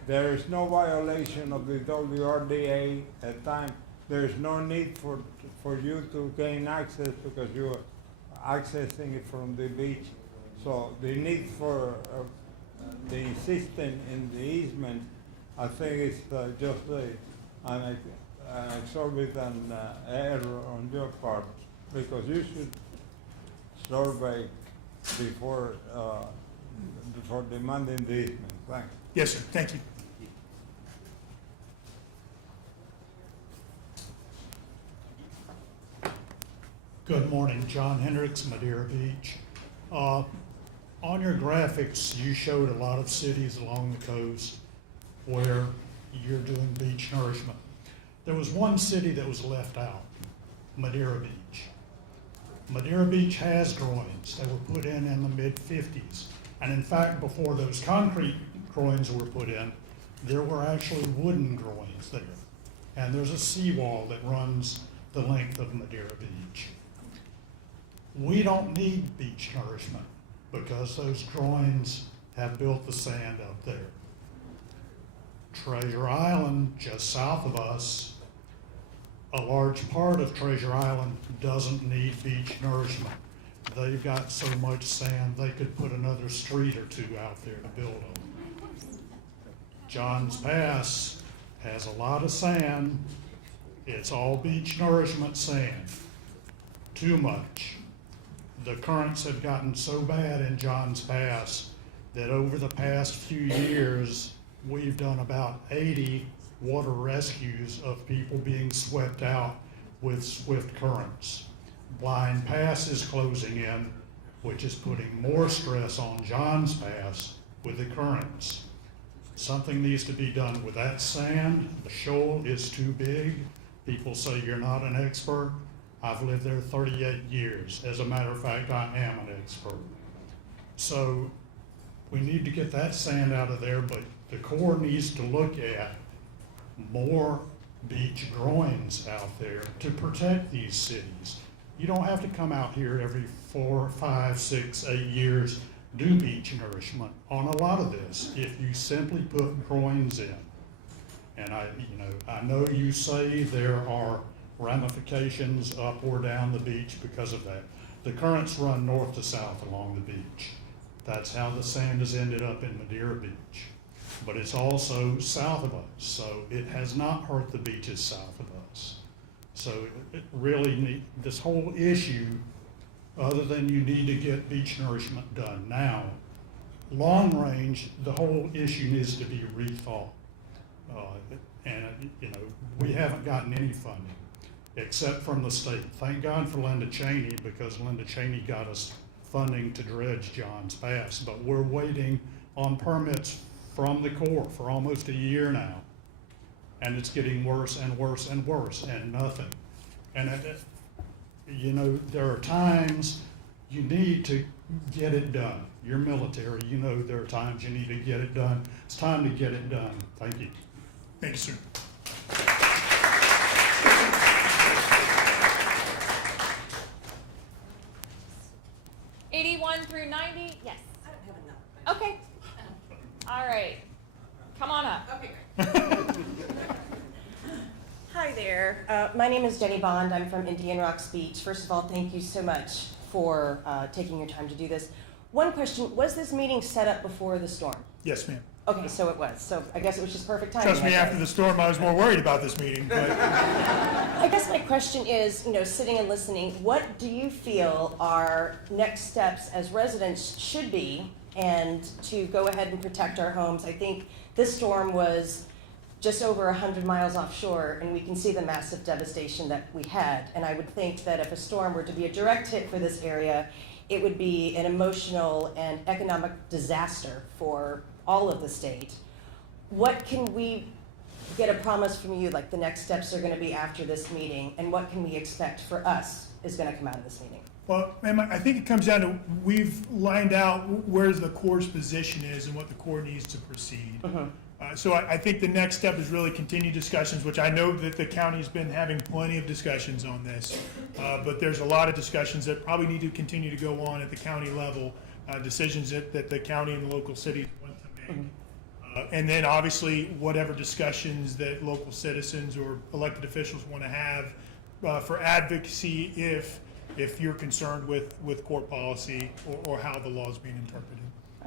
there is no violation of the WRDA at time. There is no need for you to gain access because you are accessing it from the beach. So the need for the insistence in the easement, I think is just an exorbitant error on your part, because you should survey before demanding the easement. Thanks. Yes, sir. Thank you. Good morning, John Hendricks, Madeira Beach. On your graphics, you showed a lot of cities along the coast where you're doing beach nourishment. There was one city that was left out, Madeira Beach. Madeira Beach has groins that were put in the mid-50s. And in fact, before those concrete groins were put in, there were actually wooden groins there. And there's a seawall that runs the length of Madeira Beach. We don't need beach nourishment because those groins have built the sand up there. Treasure Island, just south of us, a large part of Treasure Island doesn't need beach nourishment. They've got so much sand they could put another street or two out there to build on. John's Pass has a lot of sand. It's all beach nourishment sand. Too much. The currents have gotten so bad in John's Pass that over the past few years, we've done about 80 water rescues of people being swept out with swift currents. Blind Pass is closing in, which is putting more stress on John's Pass with the currents. Something needs to be done with that sand. The shoal is too big. People say you're not an expert. I've lived there 38 years. As a matter of fact, I am an expert. So we need to get that sand out of there, but the Corps needs to look at more beach groins out there to protect these cities. You don't have to come out here every 4, 5, 6, 8 years, do beach nourishment on a lot of this if you simply put groins in. And I know you say there are ramifications up or down the beach because of that. The currents run north to south along the beach. That's how the sand has ended up in Madeira Beach. But it's also south of us, so it has not hurt the beaches south of us. So it really this whole issue, other than you need to get beach nourishment done now, long range, the whole issue needs to be rethought. We haven't gotten any funding except from the state. Thank God for Linda Cheney, because Linda Cheney got us funding to dredge John's Pass, but we're waiting on permits from the Corps for almost a year now. And it's getting worse and worse and worse, and nothing. And there are times you need to get it done. You're military, there are times you need to get it done. It's time to get it done. Thank you. Thank you, sir. '81 through '90, yes. I don't have a number. Okay. right, come on up. Hi there. My name is Jenny Bond. I'm from Indian Rocks Beach. First of all, thank you so much for taking your time to do this. One question, was this meeting set up before the storm? Yes, ma'am. Okay, so it was. So I guess it was just perfect timing. Trust me, after the storm, I was more worried about this meeting, but I guess my question is, sitting and listening, what do you feel our next steps as residents should be and to go ahead and protect our homes? I think this storm was just over 100 miles offshore, and we can see the massive devastation that we had. And I would think that if a storm were to be a direct hit for this area, it would be an emotional and economic disaster for all of the state. What can we get a promise from you, like the next steps are going to be after this meeting, and what can we expect for us is going to come out of this meeting? well, ma'am, I think it comes down to, we've lined out where the Corps' position is and what the Corps needs to proceed. So I think the next step is really continued discussions, which I know that the county's been having plenty of discussions on this, but there's a lot of discussions that probably need to continue to go on at the county level, decisions that the county and the local cities want to make. And then obviously whatever discussions that local citizens or elected officials want to have for advocacy if you're concerned with court policy or how the law is being interpreted.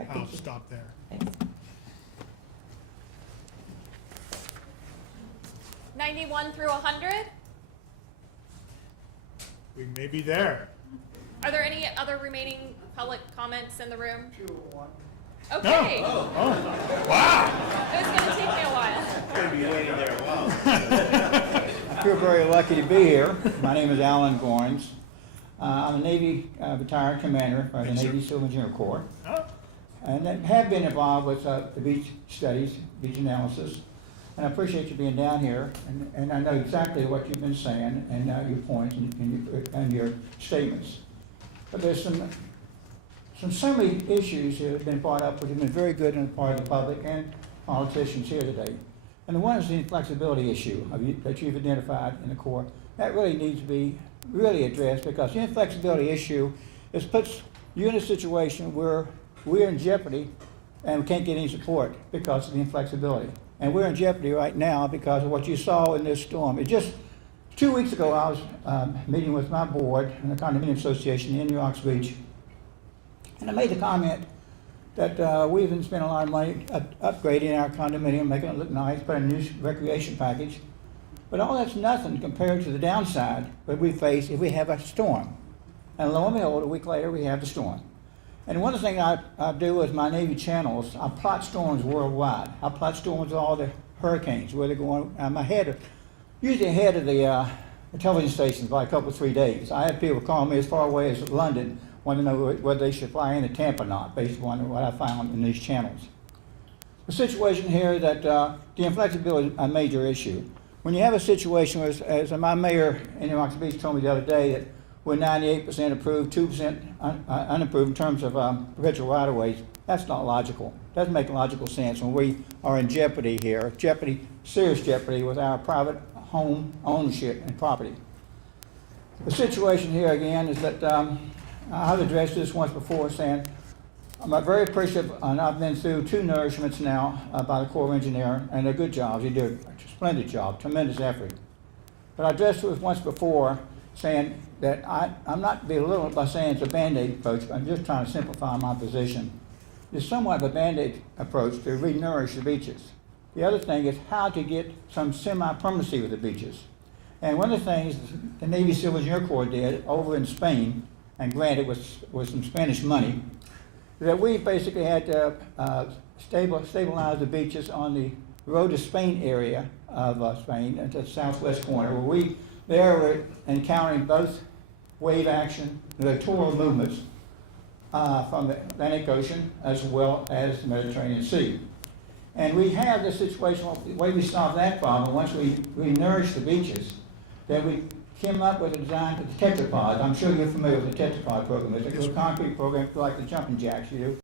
I'll stop there. Thanks. 91 through 100? We may be there. Are there any other remaining public comments in the room? No. Okay. Oh, wow. It's going to take me a while. Gonna be waiting there a while. I feel very lucky to be here. My name is Alan Goins. I'm a Navy retired commander for the Navy Civil Engineer Corps. And I have been involved with the beach studies, beach analysis. And I appreciate you being down here. And I know exactly what you've been saying and your points and your statements. But there's so many issues that have been brought up which have been very good on the part of the public and politicians here today. And the one is the inflexibility issue that you've identified in the Corps. That really needs to be really addressed, because the inflexibility issue puts you in a situation where we're in jeopardy and we can't get any support because of the inflexibility. And we're in jeopardy right now because of what you saw in this storm. It just 2 weeks ago, I was meeting with my board in the condominium association in New York Beach, and I made the comment that we've been spending a lot of money upgrading our condominium, making it look nice, putting a new recreation package. But all that's nothing compared to the downside that we face if we have a storm. And lo and behold, a week later, we have the storm. And one of the things I do with my Navy channels, I plot storms worldwide. I plot storms of all the hurricanes, where they're going. I'm usually ahead of the television stations by a couple, 3 days. I have people call me as far away as London, want to know whether they should fly into Tampa or not, based on what I found in these channels. The situation here is that the inflexibility is a major issue. When you have a situation where, as my mayor in New York Beach told me the other day, that we're 98% approved, 2% unapproved in terms of perpetual right-of-ways, that's not logical. Doesn't make logical sense when we are in jeopardy here, serious jeopardy with our private home ownership and property. The situation here again is that I've addressed this once before, saying I'm very appreciative, and I've been through 2 nourishments now by the Corps of Engineers, and they're good jobs. They do a splendid job, tremendous effort. But I addressed this once before, saying that I'm not belittled by saying it's a Band-Aid approach, but I'm just trying to simplify my position. It's somewhat of a Band-Aid approach to re-nourish the beaches. The other thing is how to get some semi-permanency with the beaches. And one of the things the Navy Civil Engineer Corps did over in Spain, and granted with some Spanish money, that we basically had to stabilize the beaches on the road to Spain area of Spain, at the southwest corner, where we're encountering both wave action, the littoral movements from the Atlantic Ocean as well as the Mediterranean Sea. And we have this situation, the way we solve that problem, once we nourish the beaches, that we came up with a design for the tetrapods. I'm sure you're familiar with the tetrapod program. It's a concrete program like the jumping jacks you do.